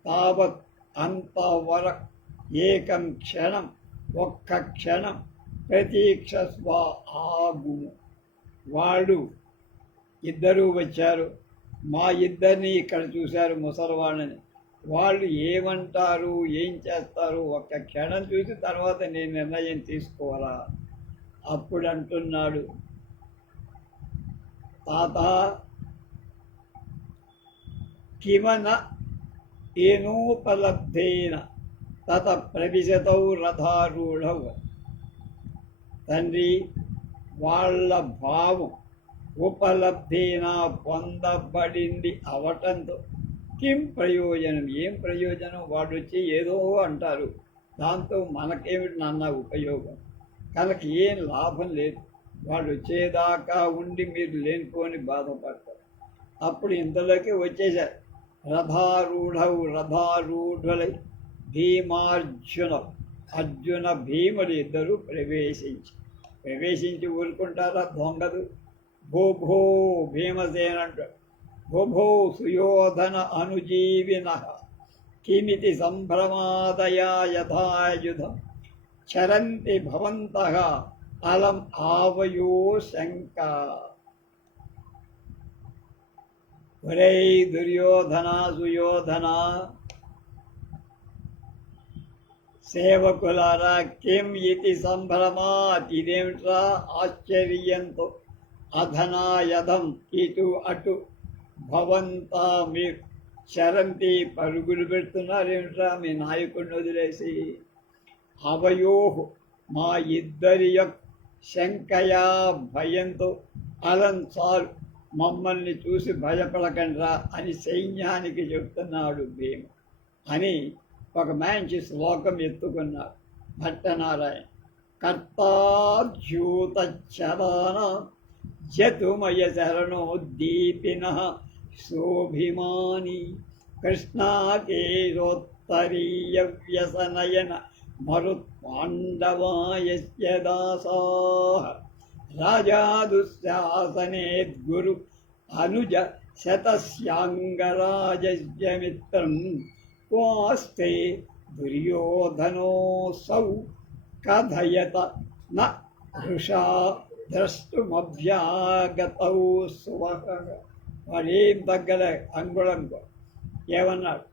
తావత్ అంతవరకు ఏకం క్షణం ఒక్క క్షణం ప్రతీక్షస్వ ఆగుము. వాళ్ళు ఇద్దరూ వచ్చారు, మా ఇద్దరిని ఇక్కడ చూశారు ముసలివాళ్ళని. వాళ్ళు ఏమంటారు ఏం చేస్తారు ఒక్క క్షణం చూసి తర్వాత నేను నిర్ణయం తీసుకోవాలా. అప్పుడు అంటున్నాడు, తాత కిమన ఏనోపలబ్ధేన తత ప్రవిశతౌ రథారూఢౌ. తండ్రి వాళ్ళ భావం ఉపలబ్ధిన పొందబడింది అవటంతో కిం ప్రయోజనం ఏం ప్రయోజనం. వాడు వచ్చి ఏదో అంటారు, దాంతో మనకేమిటి నాన్న ఉపయోగం. కనుక ఏం లాభం లేదు. వాడు వచ్చేదాకా ఉండి మీరు లేనిపోని బాధపడతారు. అప్పుడు ఇంతలోకి వచ్చేసారు. రథారూఢులై భీమార్జున అర్జున భీములు ఇద్దరు ప్రవేశించి ఊరుకుంటారా దొంగదు. భో భీమసేన అంటాడు, భో సుయోధన అనుజీవిన కిమితి సంభ్రమాదయా యథాయుధం చరంతి భవంతః అలం ఆవయో శంక. ఒరే దుర్యోధన సుయోధన సేవకులారా, కిం ఇతి సంభ్రమాత్ ఇదేమిట్రా ఆశ్చర్యంతో అధనాయధం ఇటు అటు భవంతా మీరు చరంతి పరుగులు పెడుతున్నారేమిట్రా మీ నాయకుడిని వదిలేసి. అవయోహు మా ఇద్దరి యొక్క శంకయా భయంతో అలం చాలు మమ్మల్ని చూసి భయపడకండ్రా అని సైన్యానికి చెప్తున్నాడు భీమ అని ఒక మంచి శ్లోకం ఎత్తుకున్నాడు భట్టనారాయణ. కర్తాద్యూతచరాన జతుమయ శరణోద్దీపిన శోభిమాని కృష్ణాకేరోత్తరీయ వ్యసనయన మరుత్పాండవాయస్య దాసాః రాజా దుశ్శాసనేద్గురు అనుజ శతస్యాంగరాజస్య మిత్రం క్వాస్తే దుర్యోధనోऽసౌ కథయత న వృషా ద్రష్టుమభ్యాగతౌ సువః. వాడేం తగ్గలే అంగుళంకో. ఏమన్నాడు,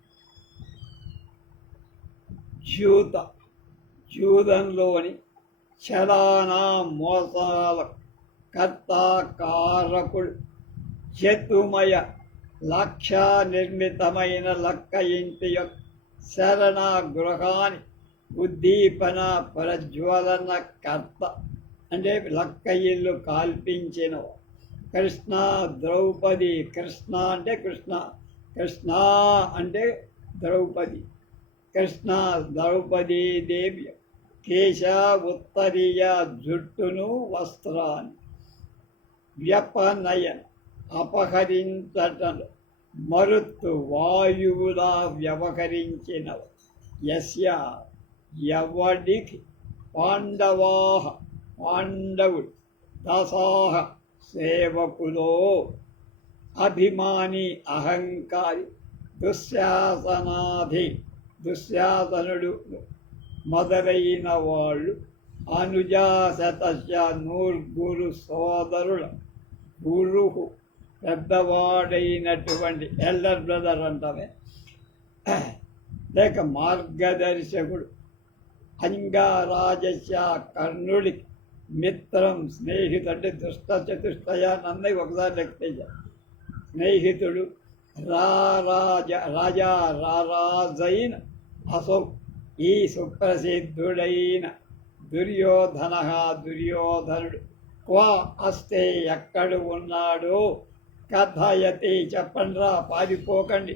జూదంలోని చలానా మోసాల కర్తాకారకుడు జతుమయ లక్ష్య నిర్మితమైన లక్క ఇంటి యొక్క శరణ గృహాన్ని ఉద్దీపన ప్రజ్వలన కర్త అంటే లక్క ఇల్లు కాల్పించిన కృష్ణ ద్రౌపది. కృష్ణ అంటే కృష్ణ, కృష్ణ అంటే ద్రౌపది. కృష్ణ ద్రౌపదీ దేవి కేశ ఉత్తరీయ జుట్టును వస్త్రాన్ని వ్యపనయన అపహరించటను మరుత్తు వాయువులా వ్యవహరించిన యస్య ఎవడికి పాండవుడు దశాః సేవకులో అభిమాని అహంకారి దుశ్శాసనుడు మొదలైన వాళ్ళు అనుజా శతస్య నూర్గురు సోదరుల గురు పెద్దవాడైనటువంటి ఎల్డర్ బ్రదర్ అంటామే, లేక మార్గదర్శకుడు. అంగరాజస్య కర్ణుడికి మిత్రం స్నేహితుడు, దుష్ట చతుష్టయాన్ని ఒకసారి లెక్కించ. స్నేహితుడు రాజైన అసౌ ఈ సుప్రసిద్ధుడైన దుర్యోధనుడు క్వా అస్తే ఎక్కడ ఉన్నాడో కథయతి చెప్పండ్రా, పారిపోకండి.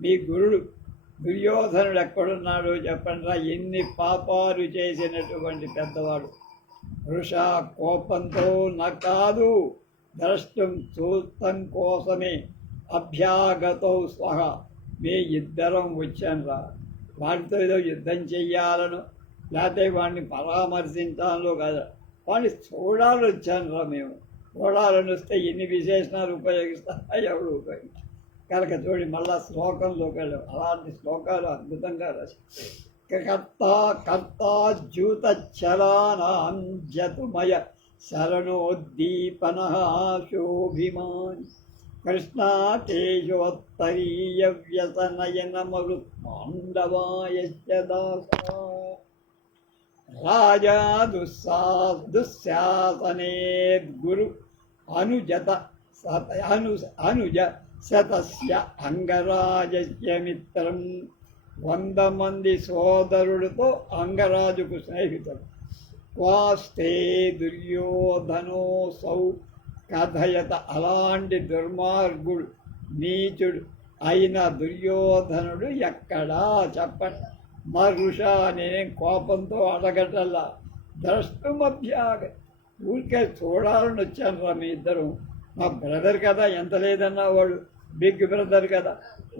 మీ గురుడు దుర్యోధనుడు ఎక్కడున్నాడో చెప్పండ్రా. ఎన్ని పాపాలు చేసినటువంటి పెద్దవాడు. వృష కోపంతో కాదు, ద్రష్టం చూస్తం కోసమే అభ్యాగతో స్వహ మీ ఇద్దరం వచ్చానురా. వాడితో ఏదో యుద్ధం చెయ్యాలను, లేకపోతే వాడిని పరామర్శించాలో కదా, వాడిని చూడాలని వచ్చానురా. మేము చూడాలని వస్తే ఎన్ని విశేషణాలు ఉపయోగిస్తారా, ఎవరు ఉపయోగిస్తారు కనుక చూడి మళ్ళా శ్లోకంలోకి వెళ్ళాం. అలాంటి శ్లోకాలు అద్భుతంగా రాసి కర్తాజ్యూతచ్చలానాం జతుమయ శరణోద్దీపన శోభిమాన్ కృష్ణా తేజోత్తరీయ వ్యసనయనమరు పాండవాయస్య దాసా రాజా దుశ్శాసనే గురు అనుజ శతస్య అంగరాజస్య మిత్రం 100 మంది సోదరుడితో అంగరాజుకు స్నేహితుడు. వాస్తే దుర్యోధనోసౌ కథయత అలాంటి దుర్మార్గుడు నీచుడు అయిన దుర్యోధనుడు ఎక్కడా చెప్పండి. మరుష నేనేం కోపంతో అడగటల్లా, ద్రష్టమభ్యాగ ఊరికే చూడాలని వచ్చాను రా. మీ ఇద్దరు మా బ్రదర్ కదా, ఎంత లేదన్నా వాడు బిగ్ బ్రదర్ కదా,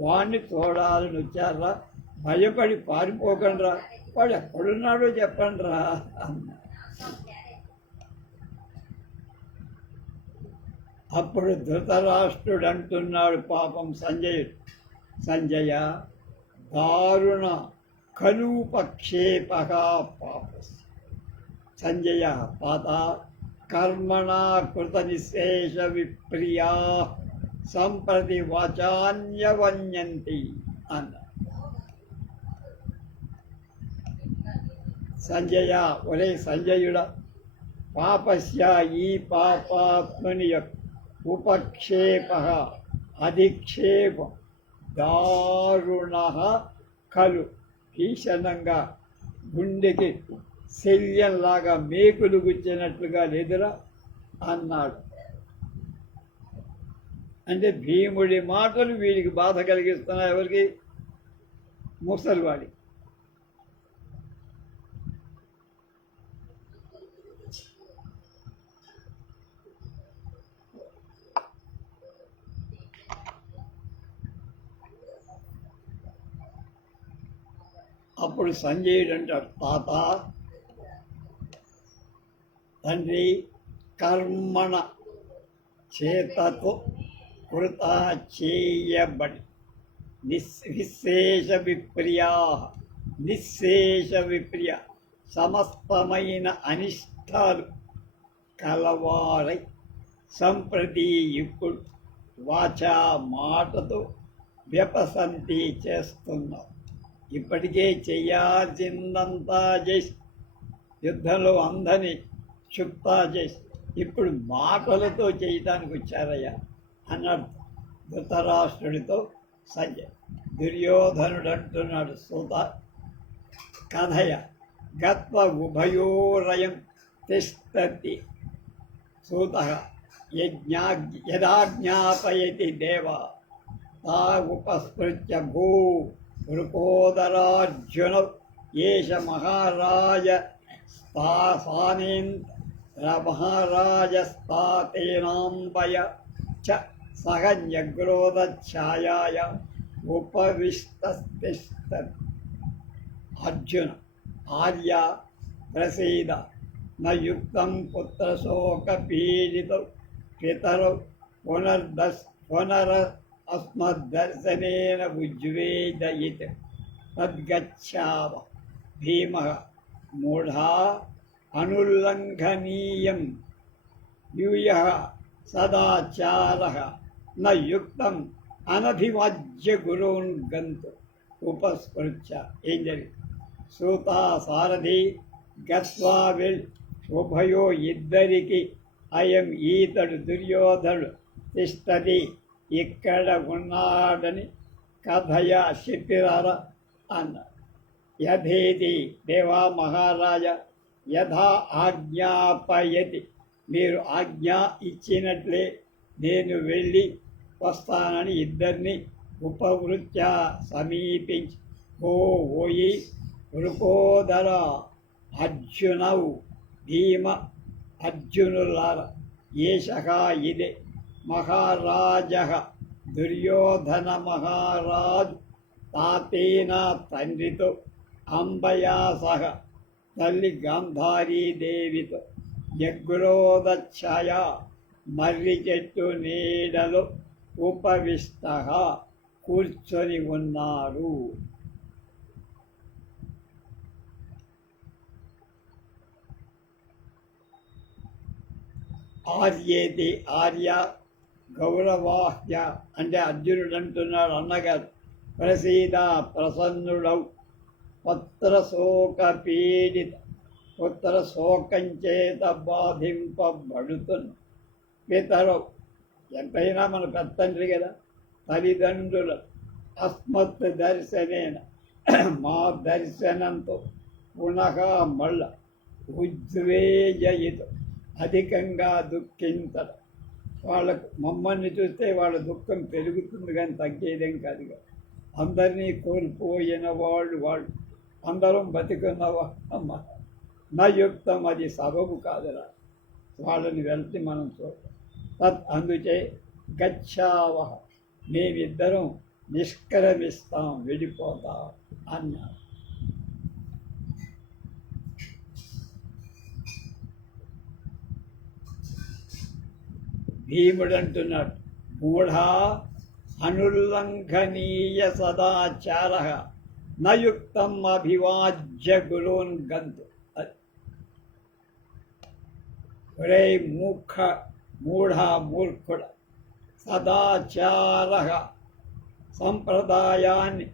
వాడిని చూడాలని వచ్చారా. భయపడి పారిపోకండి రా, వాడు ఎక్కడున్నాడో చెప్పండి రా అన్న. అప్పుడు ధృతరాష్ట్రుడు అంటున్నాడు పాపం సంజయుడు, సంజయ దారుణ కలూపక్షేప పాపస్ సంజయ పాత కర్మణా కృత నిశేష విప్రియా సంప్రతి వాచాన్యవన్యంతి అన్న. సంజయ, ఒరే సంజయుడ, పాపస్య ఈ పాపాత్మని యొక్క ఉపక్షేప అధిక్షేపం దారుణ కలు భీషణంగా గుండెకి శల్యంలాగా మేకులు గుచ్చినట్లుగా లేదురా అన్నాడు. అంటే భీముడి మాటలు వీడికి బాధ కలిగిస్తున్నాయి. ఎవరికి? ముసలివాడి. అప్పుడు సంజయుడు అంటాడు, తాత తండ్రి కర్మణ చేతతో కృత చేయబడి నిశేష విప్రియ సమస్తమైన అనిష్టాలు కలవారై సంప్రతి ఇప్పుడు వాచా మాటతో వ్యపసంతి చేస్తున్నాం. ఇప్పటికే చేయాల్సిందంతా చేసి యుద్ధంలో అందరినీ క్షుప్తా చేసి ఇప్పుడు మాటలతో చేయటానికి వచ్చారయ్యా అన్నాడు ధృతరాష్ట్రుడితో సంజయ్. దుర్యోధనుడు అంటున్నాడు, సూత కథయ గత్వ ఉభయోరయం తిష్టతి సూత యదాజ్ఞాపయతి దేవ తా ఉపస్మృత్య భూ వృకోదరార్జున ఏష మహారాజ మహారాజస్తాతేనాంబయ చ సహన్యగ్రోధఛాయాయ ఉపవిష్టతిష్టతి. అర్జున ఆర్య ప్రసీద నయుక్తం పుత్రశోకపీడితౌ పితరౌ పునరస్మద్దర్శనేన ఉజ్వేదయిత్ తద్గచ్చావ. భీమః మూఢా అనుల్లంఘనీయం యూయః సదాచారః న యుక్తం అనభివాజ్య గురూన్ గంతు ఉపస్పృత్య. ఏం జరిగింది? సూత సారథి గత్వా వెల్ ఉభయో ఇద్దరికి అయం ఈతడు దుర్యోధనుడు తిష్టది ఇక్కడ ఉన్నాడని కథయ చెప్పిరారా అన్నాడు. యథేతి దేవా మహారాజ యథా ఆజ్ఞాపయతి, మీరు ఆజ్ఞ ఇచ్చినట్లే నేను వెళ్ళి వస్తానని ఇద్దరిని ఉపవృత్య సమీపించి, ఓయి వృకోదర అర్జునవు భీమ అర్జునులార, ఏషః ఇదే మహారాజ దుర్యోధన మహారాజు తాతేన తండ్రితో అంబయా సహ తల్లి గాంధారీదేవితో జగ్రోధఛాయ మర్రి చెట్టు నీడలో ఉపవిష్ట కూర్చొని ఉన్నారు. ఆర్యేతి ఆర్య గౌరవాహ్య అంటే అర్జునుడు అంటున్నాడు, అన్నగారు ప్రసీద ప్రసన్నుడవు, పుత్రశోక పీడిత పుత్ర శోకం చేత బాధింపబడుతున్న పితరవు, ఎంతైనా మన పెద్దండ్రి కదా, తల్లిదండ్రుల అస్మత్ దర్శనేన మా దర్శనంతో పునః మళ్ళ ఉద్వేజయిత అధికంగా దుఃఖించడం. వాళ్ళకు మమ్మల్ని చూస్తే వాళ్ళ దుఃఖం పెరుగుతుంది కానీ తగ్గేదేం కాదు కదా. అందరినీ కోల్పోయిన వాళ్ళు అందరం బతికున్నవా అమ్మ నా యుక్తం, అది సబబు కాదురా, వాళ్ళని వెళ్తే మనం చూద్దాం. అందుచే గచ్చావహ మేమిద్దరం నిష్క్రమిస్తాం, వెళ్ళిపోతాం అన్నారు. భీముడు అంటున్నాడు, మూఢా అనుల్లంఘనీయ సదాచార నయుక్తం అభివాజ్య గురూన్ గంతు. ఒరే మూఢ సదాచార సంప్రదాయాన్ని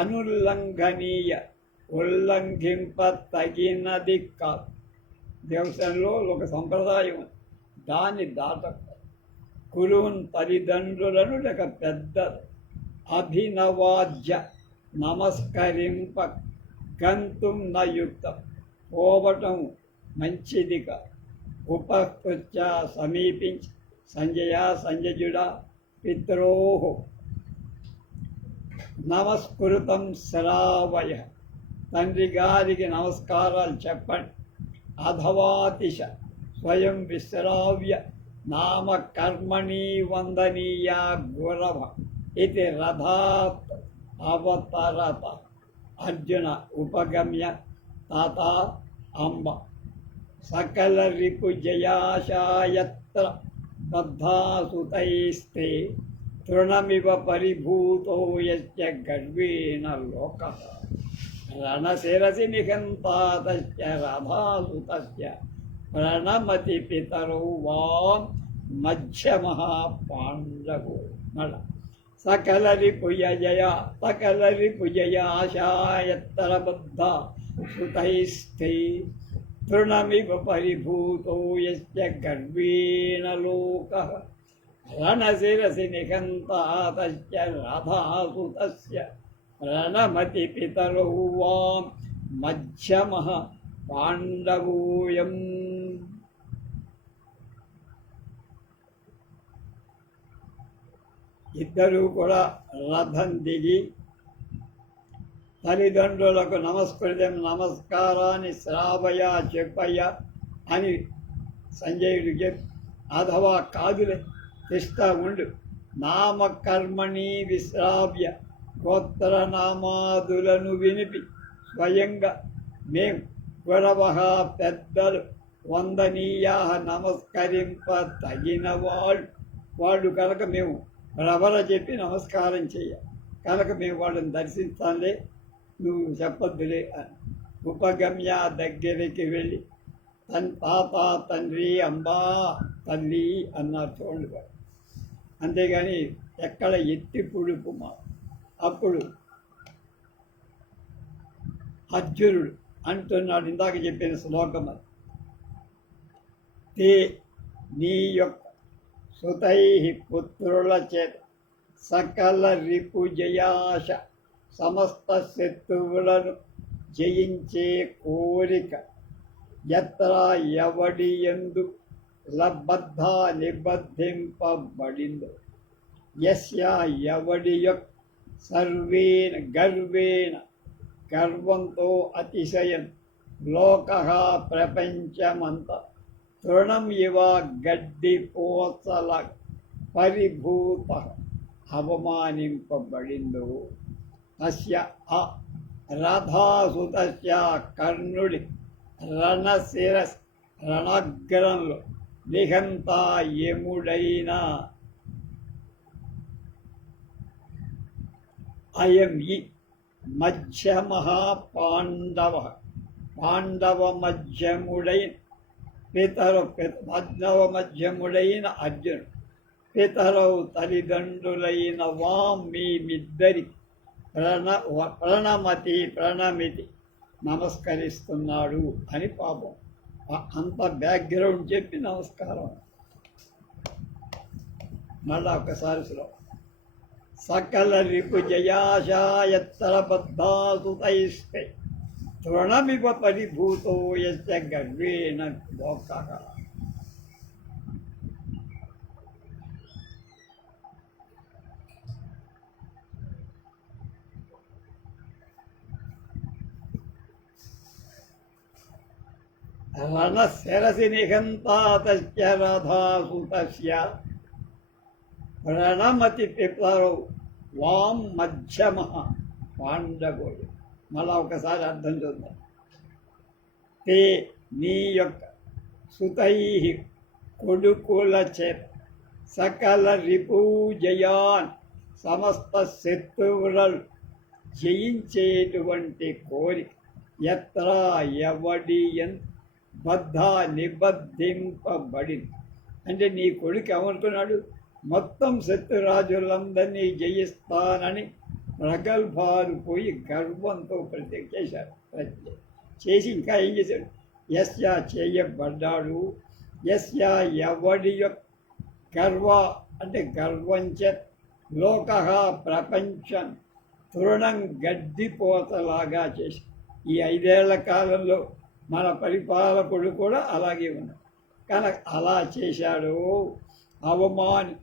అనుల్లంఘనీయ ఉల్లంఘింప తగినది కాదు. దేవస్థానంలో ఒక సంప్రదాయం దాన్ని దాటక కురున్ తల్లిదండ్రులను లేక పెద్దలు అభినవాజ్య నమస్కరింప గంతుం నయుక్తం పోవటం మంచిదిగా ఉపకృత్య సమీపించి సంజయుడా పిత్రోహ నమస్కృతం శ్రావయ, తండ్రి గారికి నమస్కారాలు చెప్పండి. అధవాతిశ స్వయం విశ్రావ్య నామ కర్మణి వందనీయా గురవ ఇది రథాత్ అవతరత. అర్జున ఉపగమ్య తాత అంబ సకల రిపు జయాశాయత్ర బద్ధాసుతైస్తే తృణమివ పరిభూతో యస్య గర్వేణ లోకః రణశిరసి నిఘంతాతస్య రథాసుతస్య ప్రణమతి పితరౌ వాం మధ్యమః పాండవో. మళ్ళ సకల రిపుజయాశాయత్తర బద్ధ సుతైస్థే తృణమివ పరిభూతో యస్య గర్వేణ లోకః రణశిరసి నిఘంతాతస్య రథాసుతస్య ప్రణమతి పితరౌ వాం మధ్యమః పాండవోయం. ఇద్దరూ కూడా రథం దిగి తల్లిదండ్రులకు నమస్కారాన్ని శ్రావయ చెప్పయ్య అని సంజయుడు చెప్పి, అథవా కాదులే తిష్ట ఉండు, నామకర్మణి విశ్రావ్య గోత్ర నామాదులను వినిపి స్వయంగా మేము గురవః పెద్దలు వందనీయా నమస్కరింప తగిన వాళ్ళు కనుక మేము ప్రవర చెప్పి నమస్కారం చేయాలి కనుక మేము వాళ్ళని దర్శించాలే, నువ్వు చెప్పొద్దులే అని. ఉపగమ్య దగ్గరికి వెళ్ళి తాత తండ్రి అంబా తల్లి అన్నారు చూడండి వారు. అంతేగాని ఎక్కడ ఎత్తి పుడుపుమా. అప్పుడు అర్జునుడు అంటున్నాడు ఇందాక చెప్పిన శ్లోకం అది. తే నీ యొక్క సుతై పుత్రుల చేత సకల రిపుజయాశ సమస్త శత్రువులను జయించే కోరిక ఎత్ర ఎవడి యందు లబద్ధ నిబద్ధింపబడిందో యస్య ఎవడి యొక్క సర్వేణ గర్వేణ గర్వంతో అతిశయం లోక ప్రపంచమంత తృణం ఇవ గడ్డి పోసల పరిభూత అవమానింపబడిందో తస్య ఆ రథాసుతస్య కర్ణుడి రణశిరస్ రణగ్రంలో నిఘంతా యముడైన అయం ఈ మధ్యమ పాండవ మధ్యముడైన పాండవ మధ్యముడైన అర్జునుడు పితరవు తల్లిదండ్రులైన మీమిద్దరి ప్రణమితి నమస్కరిస్తున్నాడు అని పాపం అంత బ్యాక్గ్రౌండ్ చెప్పి నమస్కారం. మళ్ళా ఒకసారి శ్లోకం. సకల రిపు జయాశాయత్తర బద్ధాసుతైస్తే తృణమివ పరిభూతో యస్య గర్వేణ లోకః. రణశిరసి నిఘంతా తస్య రథాసుతస్య ప్రణమతి పితరౌ వాం మధ్యమ పాండవుడు. మళ్ళా ఒకసారి అర్థం చూద్దాం. తే నీ యొక్క సుతై కొడుకుల చేత సకల రిపూజయాన్ సమస్త శత్రువులను జయించేటువంటి కోరిక ఎత్ర ఎవడి బద్ధ నిబద్ధింపబడింది. అంటే నీ కొడుకు ఏమనుకున్నాడు, మొత్తం శత్రురాజులందరినీ జయిస్తానని ప్రగల్భాలు పోయి గర్వంతో ప్రత్యేక చేశాడు. చేసి ఇంకా ఏం చేశాడు, యస్య చేయబడ్డాడు, యస్య ఎవడి యొక్క గర్వ అంటే గర్వంచ లోక ప్రపంచం తృణం గడ్డిపోతలాగా చేసి ఈ 5 ఏళ్ల కాలంలో మన పరిపాలకుడు కూడా అలాగే ఉన్నాడు. కానీ అలా చేశాడు. అవమాని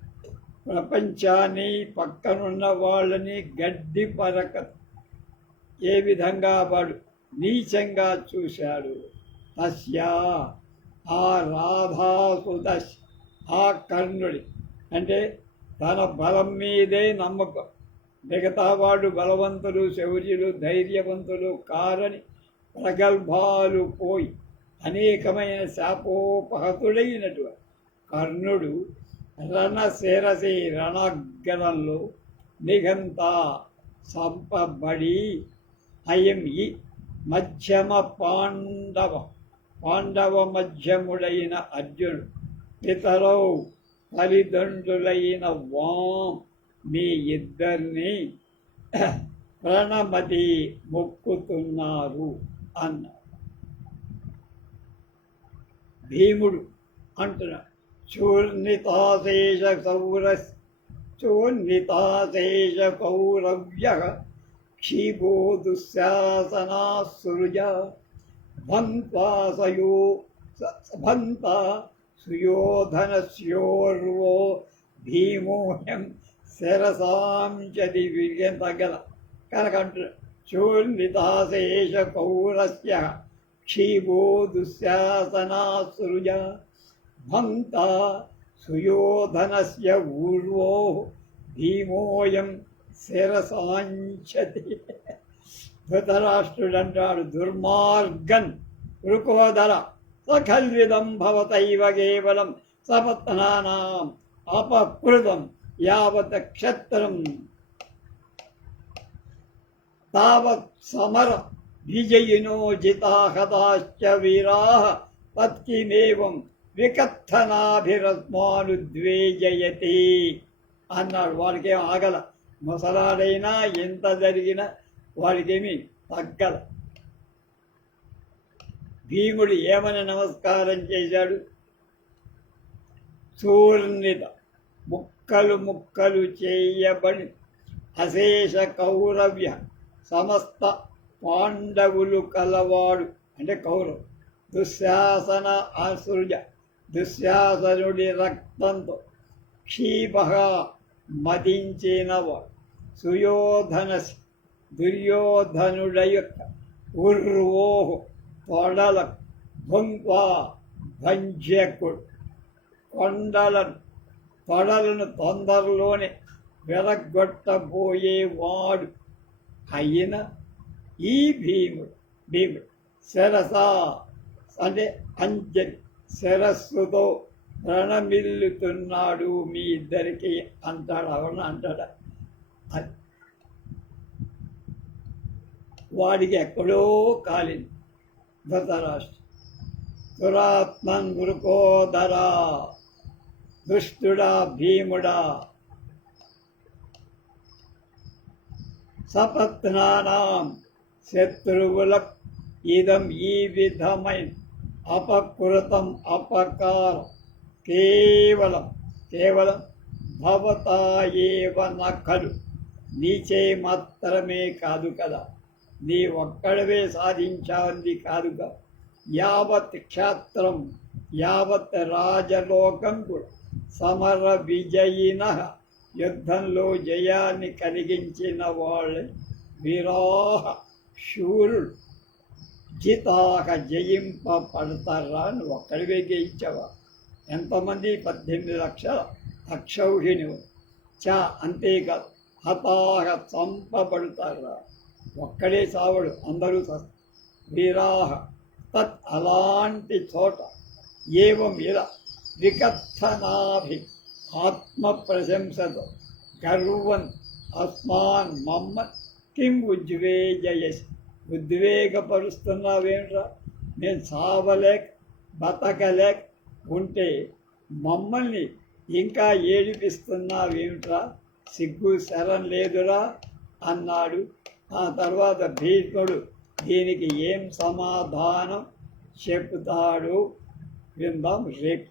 ప్రపంచాన్ని పక్కనున్న వాళ్ళని గడ్డి పరక ఏ విధంగా వాడు నీచంగా చూశాడు. తస్య ఆ రాధాసుత ఆ కర్ణుడి అంటే తన బలం మీదే నమ్మకం, మిగతా వాడు బలవంతులు శౌర్యులు ధైర్యవంతులు కారని ప్రగల్భాలు పోయి అనేకమైన శాపోపహతుడైనటువంటి కర్ణుడు రణశిరసి రణగ్రంలో నిఘంతా సంపబడి అయం ఈ మధ్యమ పాండవ మధ్యముడైన అర్జునుడు పితరౌ తల్లిదండ్రులైన వాం మీ ఇద్దరిని ప్రణమతి మొక్కుతున్నారు అన్నారు. భీముడు అంటున్నాడు, చూర్ణితాశేష కౌరవ్య క్షీభో దుశ్శాసనాసురుజ భంతా సుయోధనస్యోర్వో భీమోహ్యం శరసాం చది విగతగల కనుక అంటున్నాడు. చూర్ణితాశేష కౌరస్య క్షీభో దుశ్శాసనాసురుజ భంతా సుయోధనస్య ఊర్వో భీమోయం శిరసాంచతి. ధృతరాష్ట్రుడు అంటాడు, దుర్మార్గన్ రుకోదర సఖల్విదం భవతైవ కేవలం సపత్నానాం అపకృతం యావత్ క్షత్రం తావత్ సమర విజయినో జితాహతాశ్చ వీరాः తత్కిమేవం వికత్తనాభిరస్మానుద్వేజయతి అన్నాడు. వాడికేం ఆగల, ముసలాడైనా ఎంత జరిగినా వాడికేమి తగ్గల. భీముడు ఏమని నమస్కారం చేశాడు? చూర్ణిత ముక్కలు ముక్కలు చేయబడి అశేష కౌరవ్య సమస్త పాండవులు కలవాడు అంటే కౌరవ్ దుశ్శాసన ఆసృజ దుశ్శాసనుడి రక్తంతో క్షీభగా మదించినవాడు సుయోధన దుర్యోధనుడ యొక్క ఉర్వోహు తొడల భుంక్వా భంజ్యకుడు తొడలను తొందరలోనే విరగొట్టబోయేవాడు అయిన ఈ భీముడు శిరస అంటే అంజలి శిరస్సుతో ప్రణమిల్లుతున్నాడు మీ ఇద్దరికి అంటాడు. అవన అంటాడు. వాడికి ఎక్కడో కాలింది. ధృతరాష్ట్ర దురాత్మన్ గురుకోదరా దుష్టుడా భీముడా సపత్నానాం శత్రువుల ఇదం ఈ విధమైన అపకృతం అపకారం కేవలం భవతా ఏవ నఖలు నీచే మాత్రమే కాదు కదా, నీ ఒక్కడవే సాధించాంది కాదుగా, యావత్ క్షేత్రం యావత్ రాజలోకం కూడా సమర విజయిన యుద్ధంలో జయాన్ని కలిగించిన వాళ్ళే వీరాహ శూరుడు జితాహ జయింపబడతారా? నువ్వు ఒక్కడివే జయించావా? ఎంతమంది? 18 లక్షల అక్షౌహిణి అంతేకాదు హతాహ చంపబడతారా? ఒక్కడే చావడు, అందరూ వీరాహ తత్ అలాంటి చోట ఏవం ఇలా వికత్తనాభి ఆత్మ ప్రశంసతో గర్వం అస్మాన్ మమ్మ కిం ఉద్వేజయసి ఉద్వేగపరుస్తున్నావేంట్రా? నేను చావలేక బతకలేక ఉంటే మమ్మల్ని ఇంకా ఏడిపిస్తున్నావేమిట్రా? సిగ్గు శరం లేదురా అన్నాడు. ఆ తర్వాత భీష్ముడు దీనికి ఏం సమాధానం చెప్తాడు విందాం రేపు.